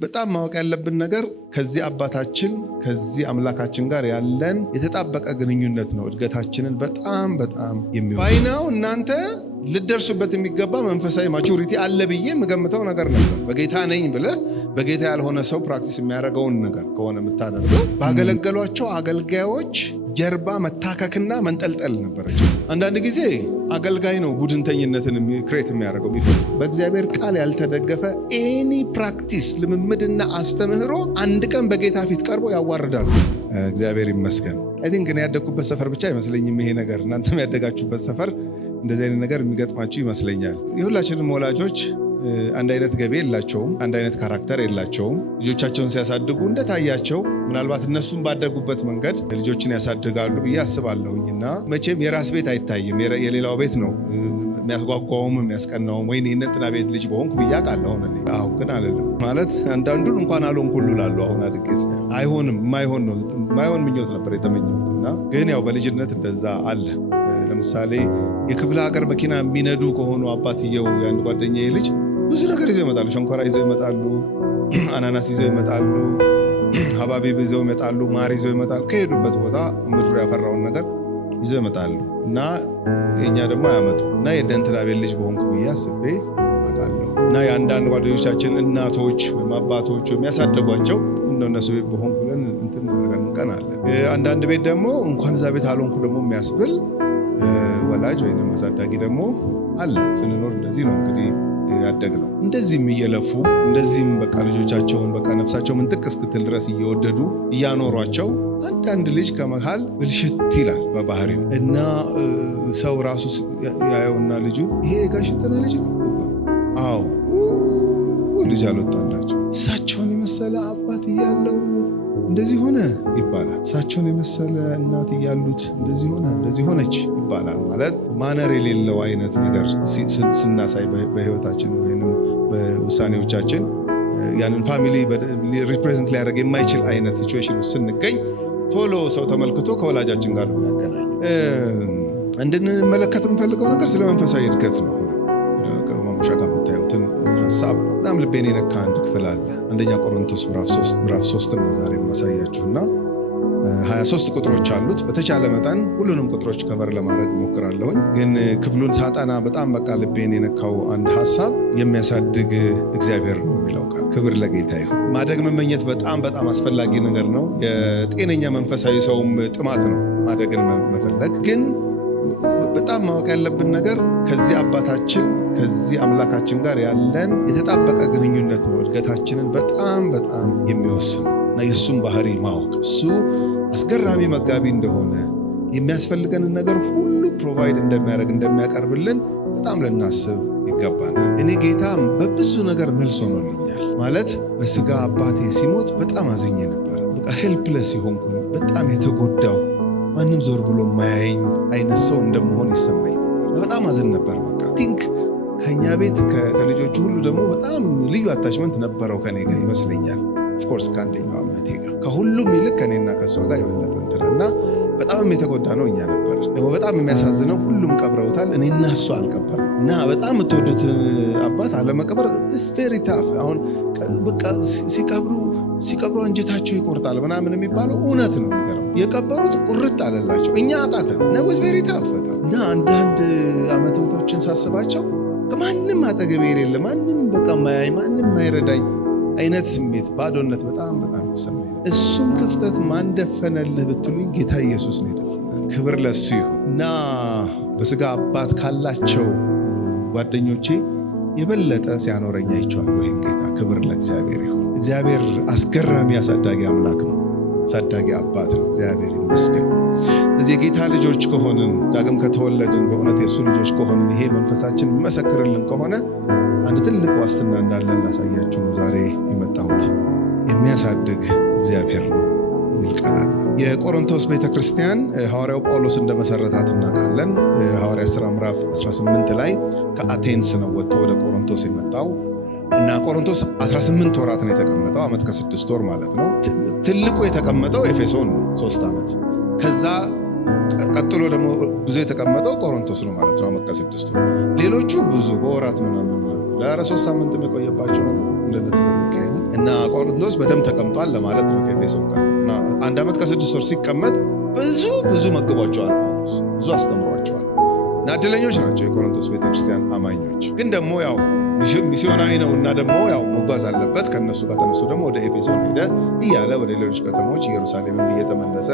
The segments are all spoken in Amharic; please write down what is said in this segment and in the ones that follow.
በጣም ማወቅ ያለብን ነገር ከዚህ አባታችን ከዚህ አምላካችን ጋር ያለን የተጣበቀ ግንኙነት ነው እድገታችንን በጣም የሚወስድ። ባይናው እናንተ ልደርሱበት የሚገባ መንፈሳዊ ማቹሪቲ አለ ብዬ የምገምተው ነገር ነበር። በጌታ ነኝ ብለህ በጌታ ያልሆነ ሰው ፕራክቲስ የሚያደርገውን ነገር ከሆነ የምታደርገው ባገለገሏቸው አገልጋዮች ጀርባ መታከክና መንጠልጠል ነበረች። አንዳንድ ጊዜ አገልጋይ ነው ቡድንተኝነትን ክሬት የሚያደርገው። በእግዚአብሔር ቃል ያልተደገፈ ኤኒ ፕራክቲስ ልምምድና አስተምህሮ አንድ ቀን በጌታ ፊት ቀርቦ ያዋርዳሉ። እግዚአብሔር ይመስገን። አይ ቲንክ እኔ ያደግኩበት ሰፈር ብቻ አይመስለኝም ይሄ ነገር። እናንተም ያደጋችሁበት ሰፈር እንደዚህ አይነት ነገር የሚገጥማችሁ ይመስለኛል። የሁላችንም ወላጆች አንድ አይነት ገቢ የላቸውም፣ አንድ አይነት ካራክተር የላቸውም። ልጆቻቸውን ሲያሳድጉ እንደታያቸው ምናልባት እነሱም ባደጉበት መንገድ ልጆችን ያሳድጋሉ ብዬ አስባለሁኝና መቼም የራስ ቤት አይታይም፣ የሌላው ቤት ነው የሚያስጓጓውም የሚያስቀናውም። ወይ እንትና ቤት ልጅ በሆንኩ ብዬ አውቃለሁ። አሁን ግን አይደለም ማለት አንዳንዱን እንኳን አልሆንኩ ሁሉ እላለሁ። አሁን አድጌ አይሆንም፣ የማይሆን ምኞት ነበር የተመኘሁትና ግን ያው በልጅነት እንደዛ አለ። ለምሳሌ የክፍለ ሀገር መኪና የሚነዱ ከሆኑ አባትየው የአንድ ጓደኛዬ ልጅ ብዙ ነገር ይዘው ይመጣሉ። ሸንኮራ ይዘው ይመጣሉ፣ አናናስ ይዘው ይመጣሉ፣ ሀባቢብ ይዘው ይመጣሉ፣ ማር ይዘው ይመጣሉ። ከሄዱበት ቦታ ምድሩ ያፈራውን ነገር ይዘው ይመጣሉ እና የኛ ደግሞ አያመጡ እና የእንትና ቤት ልጅ በሆንኩ ብዬ አስቤ አውቃለሁ። እና የአንዳንድ ጓደኞቻችን እናቶች ወይም አባቶች የሚያሳደጓቸው እነሱ ቤት በሆንኩ ብለን እንትን እንቀናለን። አንዳንድ ቤት ደግሞ እንኳን እዛ ቤት አልሆንኩ ደግሞ የሚያስብል ወላጅ ወይም አሳዳጊ ደግሞ አለ። ስንኖር እንደዚህ ነው እንግዲህ ያደግነው። እንደዚህም እየለፉ እንደዚህም በቃ ልጆቻቸውን በቃ ነፍሳቸው ምንጥቅ እስክትል ድረስ እየወደዱ እያኖሯቸው አንዳንድ ልጅ ከመሃል ብልሽት ይላል በባህሪው እና ሰው ራሱ ያየውና ልጁ ይሄ ጋሽ እንትና ልጅ ነው። አዎ ልጅ አልወጣላቸው። እሳቸውን የመሰለ አባት እያለው እንደዚህ ሆነ ይባላል። እሳቸውን የመሰለ እናት እያሉት እንደዚህ ሆነ እንደዚህ ሆነች ይባላል። ማለት ማነር የሌለው አይነት ነገር ስናሳይ በህይወታችን ወይም በውሳኔዎቻችን ያንን ፋሚሊ ሪፕሬዘንት ሊያደርግ የማይችል አይነት ሲቹዌሽን ውስጥ ስንገኝ ቶሎ ሰው ተመልክቶ ከወላጃችን ጋር ነው የሚያገናኝ። እንድንመለከት የምፈልገው ነገር ስለ መንፈሳዊ እድገት ነው። ማሙሻ ጋር የምታዩትን ሀሳብ ነው። በጣም ልቤን የነካ አንድ ክፍል አለ። አንደኛ ቆሮንቶስ ምዕራፍ 3 ነው ዛሬ የማሳያችሁና 23 ቁጥሮች አሉት። በተቻለ መጠን ሁሉንም ቁጥሮች ከበር ለማድረግ ሞክራለሁኝ። ግን ክፍሉን ሳጠና በጣም በቃ ልቤን የነካው አንድ ሀሳብ የሚያሳድግ እግዚአብሔር ነው የሚለው ቃል። ክብር ለጌታ ይሁን። ማደግ መመኘት በጣም አስፈላጊ ነገር ነው። የጤነኛ መንፈሳዊ ሰውም ጥማት ነው ማደግን መፈለግ። ግን በጣም ማወቅ ያለብን ነገር ከዚህ አባታችን ከዚህ አምላካችን ጋር ያለን የተጣበቀ ግንኙነት ነው እድገታችንን በጣም የሚወስን እና የእሱም ባህሪ ማወቅ፣ እሱ አስገራሚ መጋቢ እንደሆነ የሚያስፈልገንን ነገር ሁሉ ፕሮቫይድ እንደሚያቀርብልን በጣም ልናስብ ይገባናል። እኔ ጌታም በብዙ ነገር መልስ ሆኖልኛል። ማለት በስጋ አባቴ ሲሞት በጣም አዝኜ ነበር። በቃ ሄልፕለስ የሆንኩኝ በጣም የተጎዳው ማንም ዞር ብሎ ማያየኝ አይነት ሰው እንደመሆን ይሰማኝ ነበር። በጣም አዝን ነበር። በቃ ቲንክ ከኛ ቤት ከልጆቹ ሁሉ ደግሞ በጣም ልዩ አታችመንት ነበረው ከኔ ጋር ይመስለኛል። ኦፍኮርስ ከአንደኛው አመቴ ጋር ከሁሉም ይልቅ ከኔና ከሷ ጋር የበለጠ እንትንና በጣም የተጎዳ ነው እኛ ነበር። ደግሞ በጣም የሚያሳዝነው ሁሉም ቀብረውታል፣ እኔና እሷ አልቀበርም። እና በጣም የምትወዱትን አባት አለመቀበር is very tough። አሁን በቃ ሲቀብሩ አንጀታቸው ይቆርጣል ምናምን የሚባለው እውነት ነው። የሚገርመው የቀበሩት ቁርጥ አለላቸው፣ እኛ አቃተን ነው was very tough በጣም። እና አንዳንድ አመታቶችን ሳስባቸው ከማንም አጠገቤ የሌለ ማንም በቃ ማያይ ማንም ማይረዳኝ አይነት ስሜት ባዶነት በጣም ይሰማኝ። እሱም ክፍተት ማን ደፈነልህ ብትሉኝ ጌታ ኢየሱስ ነው የደፈነልህ። ክብር ለሱ ይሁን። እና በስጋ አባት ካላቸው ጓደኞቼ የበለጠ ሲያኖረኝ አይቼዋለሁ ይህን ጌታ። ክብር ለእግዚአብሔር ይሁን። እግዚአብሔር አስገራሚ አሳዳጊ አምላክ ነው፣ አሳዳጊ አባት ነው። እግዚአብሔር ይመስገን። እዚህ የጌታ ልጆች ከሆንን ዳግም ከተወለድን በእውነት የእሱ ልጆች ከሆንን ይሄ መንፈሳችን መሰክርልን ከሆነ አንድ ትልቅ ዋስትና እንዳለን ላሳያችሁ ነው ዛሬ የመጣሁት። የሚያሳድግ እግዚአብሔር ነው የሚል ቃል አለ። የቆሮንቶስ ቤተክርስቲያን ሐዋርያው ጳውሎስ እንደመሰረታት እናውቃለን። ሐዋርያት ሥራ ምዕራፍ 18 ላይ ከአቴንስ ነው ወጥቶ ወደ ቆሮንቶስ የመጣው እና ቆሮንቶስ 18 ወራት ነው የተቀመጠው፣ ዓመት ከ6 ወር ማለት ነው። ትልቁ የተቀመጠው ኤፌሶን ነው 3 ዓመት። ከዛ ቀጥሎ ደግሞ ብዙ የተቀመጠው ቆሮንቶስ ነው ማለት ነው፣ ዓመት ከ6 ወር። ሌሎቹ ብዙ በወራት ምናምን ለ3 ሳምንት የቆየባቸው እንደ ተሰሎንቄ አይነት እና ቆሮንቶስ በደም ተቀምጧል ለማለት ነው። ከኤፌሶን ቀጥሎ እና 1 ዓመት ከ6 ወር ሲቀመጥ ብዙ መግቧቸዋል ጳውሎስ፣ ብዙ አስተምሯቸዋል እና እድለኞች ናቸው የቆሮንቶስ ቤተክርስቲያን አማኞች። ግን ደግሞ ያው ሚስዮናዊ ነው እና ደግሞ ያው መጓዝ አለበት። ከነሱ ጋር ተነስቶ ደግሞ ወደ ኤፌሶን ሄደ እያለ ወደ ሌሎች ከተሞች ኢየሩሳሌምም እየተመለሰ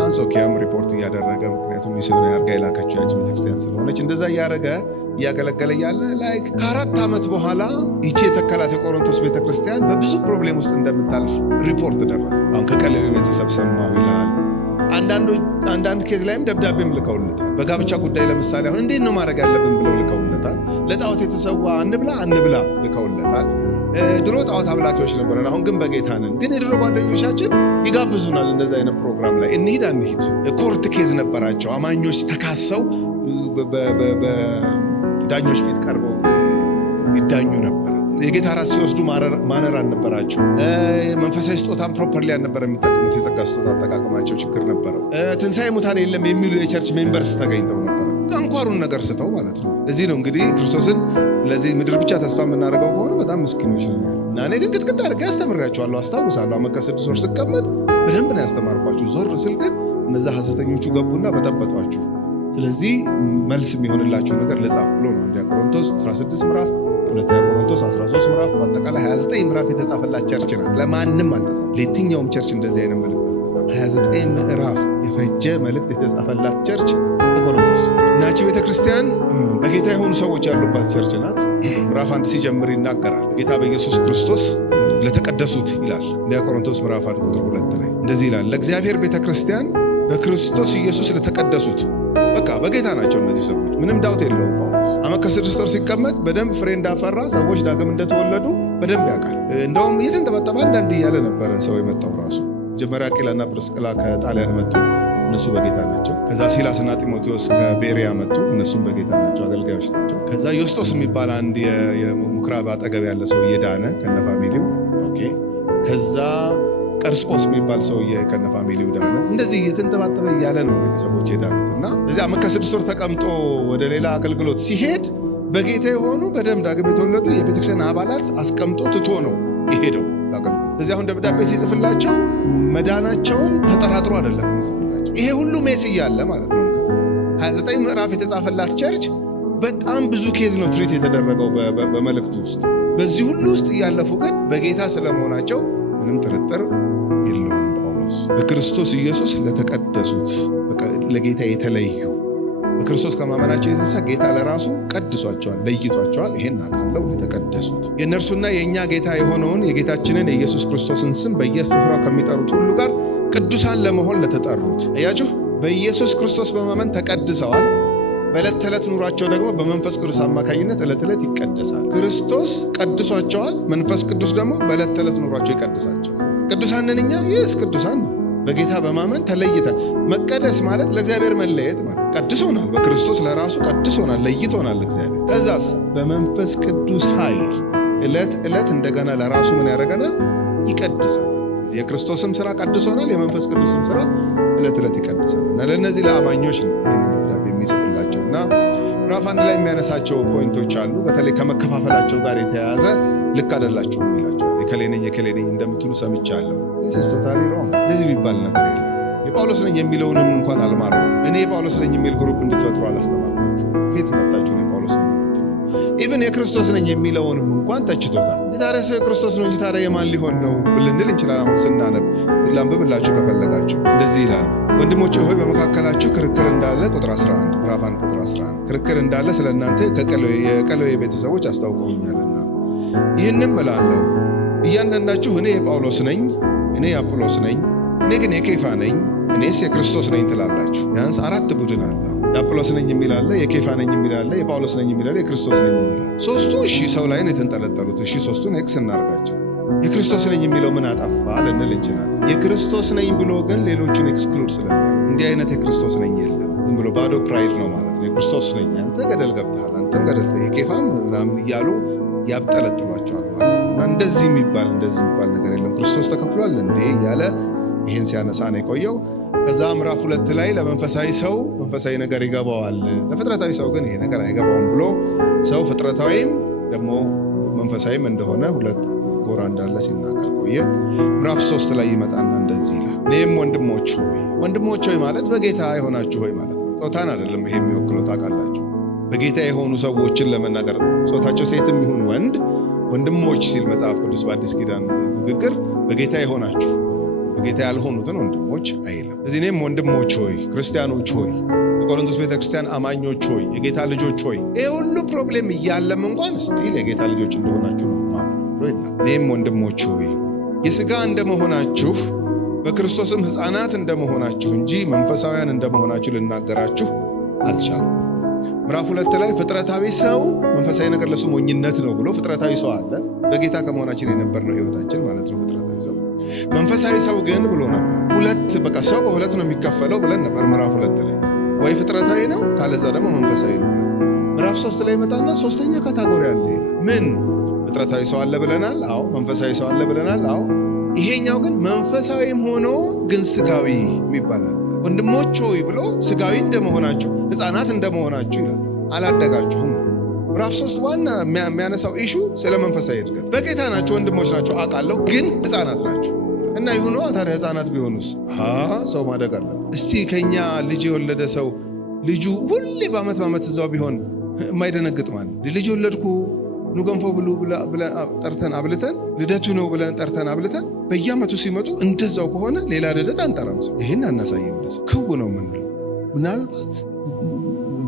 አንጾኪያም ሪፖርት እያደረገ፣ ምክንያቱም ሚስዮናዊ አርጋ የላከችው ያች ቤተክርስቲያን ስለሆነች እንደዛ እያደረገ እያገለገለ ያለ ላይ ከ4 ዓመት በኋላ ይቺ የተከላት የቆሮንቶስ ቤተክርስቲያን በብዙ ፕሮብሌም ውስጥ እንደምታልፍ ሪፖርት ደረሰ። አሁን ከቀሌዊ ቤተሰብ ሰማሁ ይላል። አንዳንድ ኬዝ ላይም ደብዳቤም ልከውለታል። በጋብቻ ጉዳይ ለምሳሌ አሁን እንዴት ነው ማድረግ ያለብን ብለው ልከውለታል። ለጣዖት የተሰዋ አንብላ ልከውለታል። ድሮ ጣዖት አምላኪዎች ነበረን፣ አሁን ግን በጌታ ነን። ግን የድሮ ጓደኞቻችን ይጋብዙናል እንደዚህ አይነት ፕሮግራም ላይ እንሂድ አንሂድ። ኮርት ኬዝ ነበራቸው። አማኞች ተካሰው በዳኞች ፊት ቀርበው ይዳኙ ነበር። የጌታ ራስ ሲወስዱ ማነር አልነበራቸው። መንፈሳዊ ስጦታን ፕሮፐርሊ አልነበረ የሚጠቀሙት። የጸጋ ስጦታ አጠቃቀማቸው ችግር ነበረው። ትንሣኤ ሙታን የለም የሚሉ የቸርች ሜምበርስ ተገኝተው ነበረ፣ አንኳሩን ነገር ስተው ማለት ነው። ለዚህ ነው እንግዲህ ክርስቶስን ለዚህ ምድር ብቻ ተስፋ የምናደርገው ከሆነ በጣም ምስኪኖች ነው እና እኔ ግን ቅጥቅጥ አድርጌ ያስተምራቸዋለሁ። አስታውሳለሁ 1 ዓመት ከ6 ወር ስቀመጥ በደንብ ነው ያስተማርኳችሁ። ዞር ስል ግን እነዛ ሐሰተኞቹ ገቡና በጠበጧችሁ። ስለዚህ መልስ የሚሆንላችሁ ነገር ልጻፍ ብሎ ነው 1 ቆሮንቶስ 16 ምዕራፍ 2 ቆሮንቶስ 13 ምዕራፍ በአጠቃላይ 29 ምዕራፍ የተጻፈላት ቸርች ናት። ለማንም አልተጻፈም። ለየትኛውም ቸርች እንደዚህ አይነት መልእክት አልተጻፈም። 29 ምዕራፍ የፈጀ መልእክት የተጻፈላት ቸርች ቆሮንቶስ ናቺ ቤተክርስቲያን በጌታ የሆኑ ሰዎች ያሉባት ቸርች ናት። ምዕራፍ 1 ሲጀምር ይናገራል። ጌታ በኢየሱስ ክርስቶስ ለተቀደሱት ይላል። ቆሮንቶስ ምዕራፍ 1 ቁጥር 2 ላይ እንደዚህ ይላል፣ ለእግዚአብሔር ቤተክርስቲያን በክርስቶስ ኢየሱስ ለተቀደሱት። በቃ በጌታ ናቸው እነዚህ ሰዎች፣ ምንም ዳውት የለውም። ጳውሎስ 1 ዓመት ከ6 ወር ሲቀመጥ በደንብ ፍሬ እንዳፈራ ሰዎች ዳግም እንደተወለዱ በደንብ ያውቃል። እንደውም እየተንጠባጠበ አንዳንድ እያለ ነበረ ሰው የመጣው ራሱ። መጀመሪያ አቂላና ጵርስቅላ ከጣሊያን መጡ፣ እነሱ በጌታ ናቸው። ከዛ ሲላስና ጢሞቴዎስ ከቤሪያ መጡ፣ እነሱም በጌታ ናቸው፣ አገልጋዮች ናቸው። ከዛ ዮስጦስ የሚባል አንድ የምኩራብ አጠገብ ያለ ሰው እየዳነ ከነ ፋሚሊው። ኦኬ ከዛ ቀርስጶስ የሚባል ሰውዬ ከነ ፋሚሊው ዳነ። እንደዚህ እየተንጠባጠበ እያለ ነው እንግዲህ ሰዎች የዳኑት እና ስለዚህ 1 ዓመት ከ6 ወር ተቀምጦ ወደ ሌላ አገልግሎት ሲሄድ በጌታ የሆኑ በደም ዳግም የተወለዱ የቤተክርስቲያን አባላት አስቀምጦ ትቶ ነው የሄደው አገልግሎት። ስለዚህ አሁን ደብዳቤ ሲጽፍላቸው መዳናቸውን ተጠራጥሮ አይደለም የሚጽፍላቸው። ይሄ ሁሉ ሜስ እያለ ማለት ነው እንግዲህ 29 ምዕራፍ የተጻፈላት ቸርች በጣም ብዙ ኬዝ ነው ትሪት የተደረገው በመልእክቱ ውስጥ። በዚህ ሁሉ ውስጥ እያለፉ ግን በጌታ ስለመሆናቸው ምንም ጥርጥር የለውም። ጳውሎስ በክርስቶስ ኢየሱስ ለተቀደሱት፣ ለጌታ የተለዩ በክርስቶስ ከማመናቸው የተነሳ ጌታ ለራሱ ቀድሷቸዋል፣ ለይቷቸዋል። ይሄን አውቃለሁ። ለተቀደሱት የእነርሱና የእኛ ጌታ የሆነውን የጌታችንን የኢየሱስ ክርስቶስን ስም በየስፍራው ከሚጠሩት ሁሉ ጋር ቅዱሳን ለመሆን ለተጠሩት። አያችሁ፣ በኢየሱስ ክርስቶስ በማመን ተቀድሰዋል። በዕለት ተዕለት ኑሯቸው ደግሞ በመንፈስ ቅዱስ አማካኝነት ዕለት ዕለት ይቀደሳል። ክርስቶስ ቀድሷቸዋል። መንፈስ ቅዱስ ደግሞ በዕለት ተዕለት ኑሯቸው ይቀድሳቸዋል። ቅዱሳን ነን እኛ። ይህስ ቅዱሳን ነው። በጌታ በማመን ተለይተን። መቀደስ ማለት ለእግዚአብሔር መለየት ማለት። ቀድሶናል፣ በክርስቶስ ለራሱ ቀድሶናል፣ ለይቶናል እግዚአብሔር። ከዛስ በመንፈስ ቅዱስ ኃይል ዕለት ዕለት እንደገና ለራሱ ምን ያደርገናል? ይቀድሰናል። የክርስቶስም ስራ ቀድሶናል፣ የመንፈስ ቅዱስም ስራ ዕለት ዕለት ይቀድሰናል። እና ለእነዚህ ለአማኞች ነው ደብዳቤ የሚጽፍላቸው እና ምዕራፍ 1 ላይ የሚያነሳቸው ፖይንቶች አሉ። በተለይ ከመከፋፈላቸው ጋር የተያያዘ ልክ አይደላችሁም ይላቸዋል። የከሌ ነኝ እንደምትሉ ሰምቻለሁ። this is totally wrong። እንደዚህ የሚባል ነገር የለም። የጳውሎስ ነኝ የሚለውንም እንኳን አልማረው። እኔ የጳውሎስ ነኝ የሚል ግሩፕ እንድትፈጥሩ አላስተማርኳችሁ። ከየት መጣችሁ ነው የጳውሎስ ነኝ? ኢቭን የክርስቶስ ነኝ የሚለውንም እንኳን ተችቶታል። ታዲያ ሰው የክርስቶስ ነው እንጂ ታዲያ የማን ሊሆን ነው ልንል እንችላለን። አሁን ስናነብ ላንብብላችሁ ከፈለጋችሁ እንደዚህ ይላል፣ ወንድሞቼ ሆይ በመካከላችሁ ክርክር እንዳለ ቁጥር 11 ምዕራፍ 1 ቁጥር 11 ክርክር እንዳለ ስለ እናንተ የቀሎዌ ቤተሰቦች አስታውቀውኛልና ይህንም እላለሁ፣ እያንዳንዳችሁ እኔ የጳውሎስ ነኝ፣ እኔ የአጵሎስ ነኝ፣ እኔ ግን የኬፋ ነኝ፣ እኔስ የክርስቶስ ነኝ ትላላችሁ። ቢያንስ 4 ቡድን አለ። የአጵሎስ ነኝ የሚል አለ፣ የኬፋ ነኝ የሚል አለ፣ የጳውሎስ ነኝ የሚል አለ፣ የክርስቶስ ነኝ የሚል አለ። ሶስቱ እሺ ሰው ላይ ነው የተንጠለጠሉት። እሺ ሶስቱን ኤክስ እናርጋቸው። የክርስቶስ ነኝ የሚለው ምን አጠፋ ልንል እንችላለን። የክርስቶስ ነኝ ብሎ ግን ሌሎችን ኤክስክሉድ ስለሚያደርግ እንዲህ አይነት የክርስቶስ ነኝ የለም። ዝም ብሎ ባዶ ፕራይድ ነው ማለት ነው። የክርስቶስ ነኝ አንተ ገደል ገብተሃል፣ አንተም ገደል የኬፋም ምናምን እያሉ ያብጠለጥሏቸዋል ማለት ነው። እና እንደዚህ የሚባል ነገር የለም። ክርስቶስ ተከፍሏል እንዴ እያለ ይህን ሲያነሳ ነው የቆየው። ከዛ ምዕራፍ 2 ላይ ለመንፈሳዊ ሰው መንፈሳዊ ነገር ይገባዋል፣ ለፍጥረታዊ ሰው ግን ይሄ ነገር አይገባውም ብሎ ሰው ፍጥረታዊም ደግሞ መንፈሳዊም እንደሆነ 2 ጎራ እንዳለ ሲናገር ቆየ። ምዕራፍ 3 ላይ ይመጣና እንደዚህ ይላል፣ እኔም ወንድሞች ሆይ ማለት በጌታ የሆናችሁ ሆይ ማለት ነው። ጾታን አይደለም ይሄ የሚወክለው ታውቃላችሁ። በጌታ የሆኑ ሰዎችን ለመናገር ጾታቸው ሴትም ይሁን ወንድ ወንድሞች ሲል መጽሐፍ ቅዱስ በአዲስ ኪዳን ንግግር በጌታ የሆናችሁ፣ በጌታ ያልሆኑትን ወንድሞች አይልም። ስለዚህ እኔም ወንድሞች ሆይ፣ ክርስቲያኖች ሆይ፣ የቆሮንቶስ ቤተክርስቲያን አማኞች ሆይ፣ የጌታ ልጆች ሆይ፣ ይሄ ሁሉ ፕሮብሌም እያለም እንኳን ስቲል የጌታ ልጆች እንደሆናችሁ ነው ማምነው ብሎ ይላል። እኔም ወንድሞች ሆይ የሥጋ እንደመሆናችሁ በክርስቶስም ሕፃናት እንደመሆናችሁ እንጂ መንፈሳውያን እንደመሆናችሁ ልናገራችሁ አልቻልኩም። ምዕራፍ 2 ላይ ፍጥረታዊ ሰው መንፈሳዊ ነገር ለሱ ሞኝነት ነው ብሎ ፍጥረታዊ ሰው አለ። በጌታ ከመሆናችን የነበርነው ህይወታችን ማለት ነው ፍጥረታዊ ሰው። መንፈሳዊ ሰው ግን ብሎ ነበር ሁለት በቃ ሰው በሁለት ነው የሚከፈለው ብለን ነበር ምዕራፍ 2 ላይ ወይ ፍጥረታዊ ነው ካለዛ ደግሞ መንፈሳዊ ነው። ምዕራፍ 3 ላይ መጣና ሶስተኛ ካቴጎሪ አለ። ምን ፍጥረታዊ ሰው አለ ብለናል? አዎ። መንፈሳዊ ሰው አለ ብለናል? አዎ። ይሄኛው ግን መንፈሳዊም ሆኖ ግን ስጋዊ የሚባላል። ወንድሞች ሆይ ብሎ ስጋዊ እንደመሆናችሁ ሕፃናት እንደመሆናችሁ ይላል። አላደጋችሁም። ምዕራፍ 3 ዋና የሚያነሳው ኢሹ ስለ መንፈሳዊ እድገት። በጌታ ናቸው፣ ወንድሞች ናቸው አውቃለሁ፣ ግን ሕፃናት ናቸው እና ይሁኑ። ታዲያ ሕፃናት ቢሆኑስ? ሰው ማደግ አለ። እስቲ ከኛ ልጅ የወለደ ሰው ልጁ ሁሌ በዓመት እዛው ቢሆን የማይደነግጥ ማለት ልጅ ወለድኩ ኑ ገንፎ ብሉ ብለን ጠርተን አብልተን ልደቱ ነው ብለን ጠርተን አብልተን በየዓመቱ ሲመጡ እንደዛው ከሆነ ሌላ ልደት አንጠራም። ሰው ይህን አናሳይም። ለሰው ክው ነው የምንለው። ምናልባት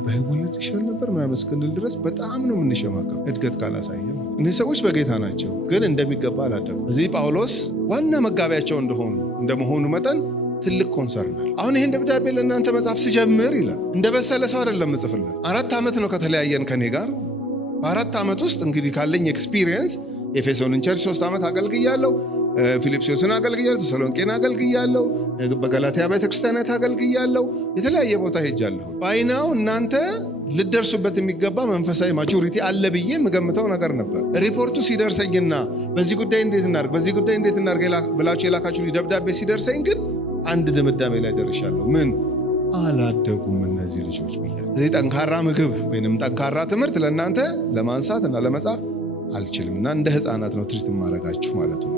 ባይወለድ ይሻል ነበር ምናምን እስክንል ድረስ በጣም ነው የምንሸማቀው እድገት ካላሳየም። እነዚህ ሰዎች በጌታ ናቸው፣ ግን እንደሚገባ አላደጉም። እዚህ ጳውሎስ ዋና መጋቢያቸው እንደመሆኑ መጠን ትልቅ ኮንሰርናል። አሁን ይህን ደብዳቤ ለእናንተ መጽሐፍ ስጀምር ይላል እንደ በሰለ ሰው አይደለም ምጽፍለት። 4 ዓመት ነው ከተለያየን ከኔ ጋር። በ4 ዓመት ውስጥ እንግዲህ ካለኝ ኤክስፒሪየንስ ኤፌሶንን ቸርች 3 ዓመት አገልግያለሁ፣ ፊልጵስዩስን አገልግያለሁ፣ ተሰሎንቄን አገልግያለሁ፣ በገላትያ ቤተክርስቲያናት አገልግያለሁ፣ የተለያየ ቦታ ሄጃለሁ። ባይናው እናንተ ልደርሱበት የሚገባ መንፈሳዊ ማቹሪቲ አለ ብዬ የምገምተው ነገር ነበር። ሪፖርቱ ሲደርሰኝና በዚህ ጉዳይ እንዴት እናርግ ብላችሁ የላካችሁ ደብዳቤ ሲደርሰኝ ግን አንድ ድምዳሜ ላይ ደርሻለሁ። ምን አላደጉም እነዚህ ልጆች ብያለሁ። ስለዚህ ጠንካራ ምግብ ወይንም ጠንካራ ትምህርት ለእናንተ ለማንሳት እና ለመጻፍ አልችልም እና እንደ ሕፃናት ነው ትሪት ማድረጋችሁ ማለት ነው።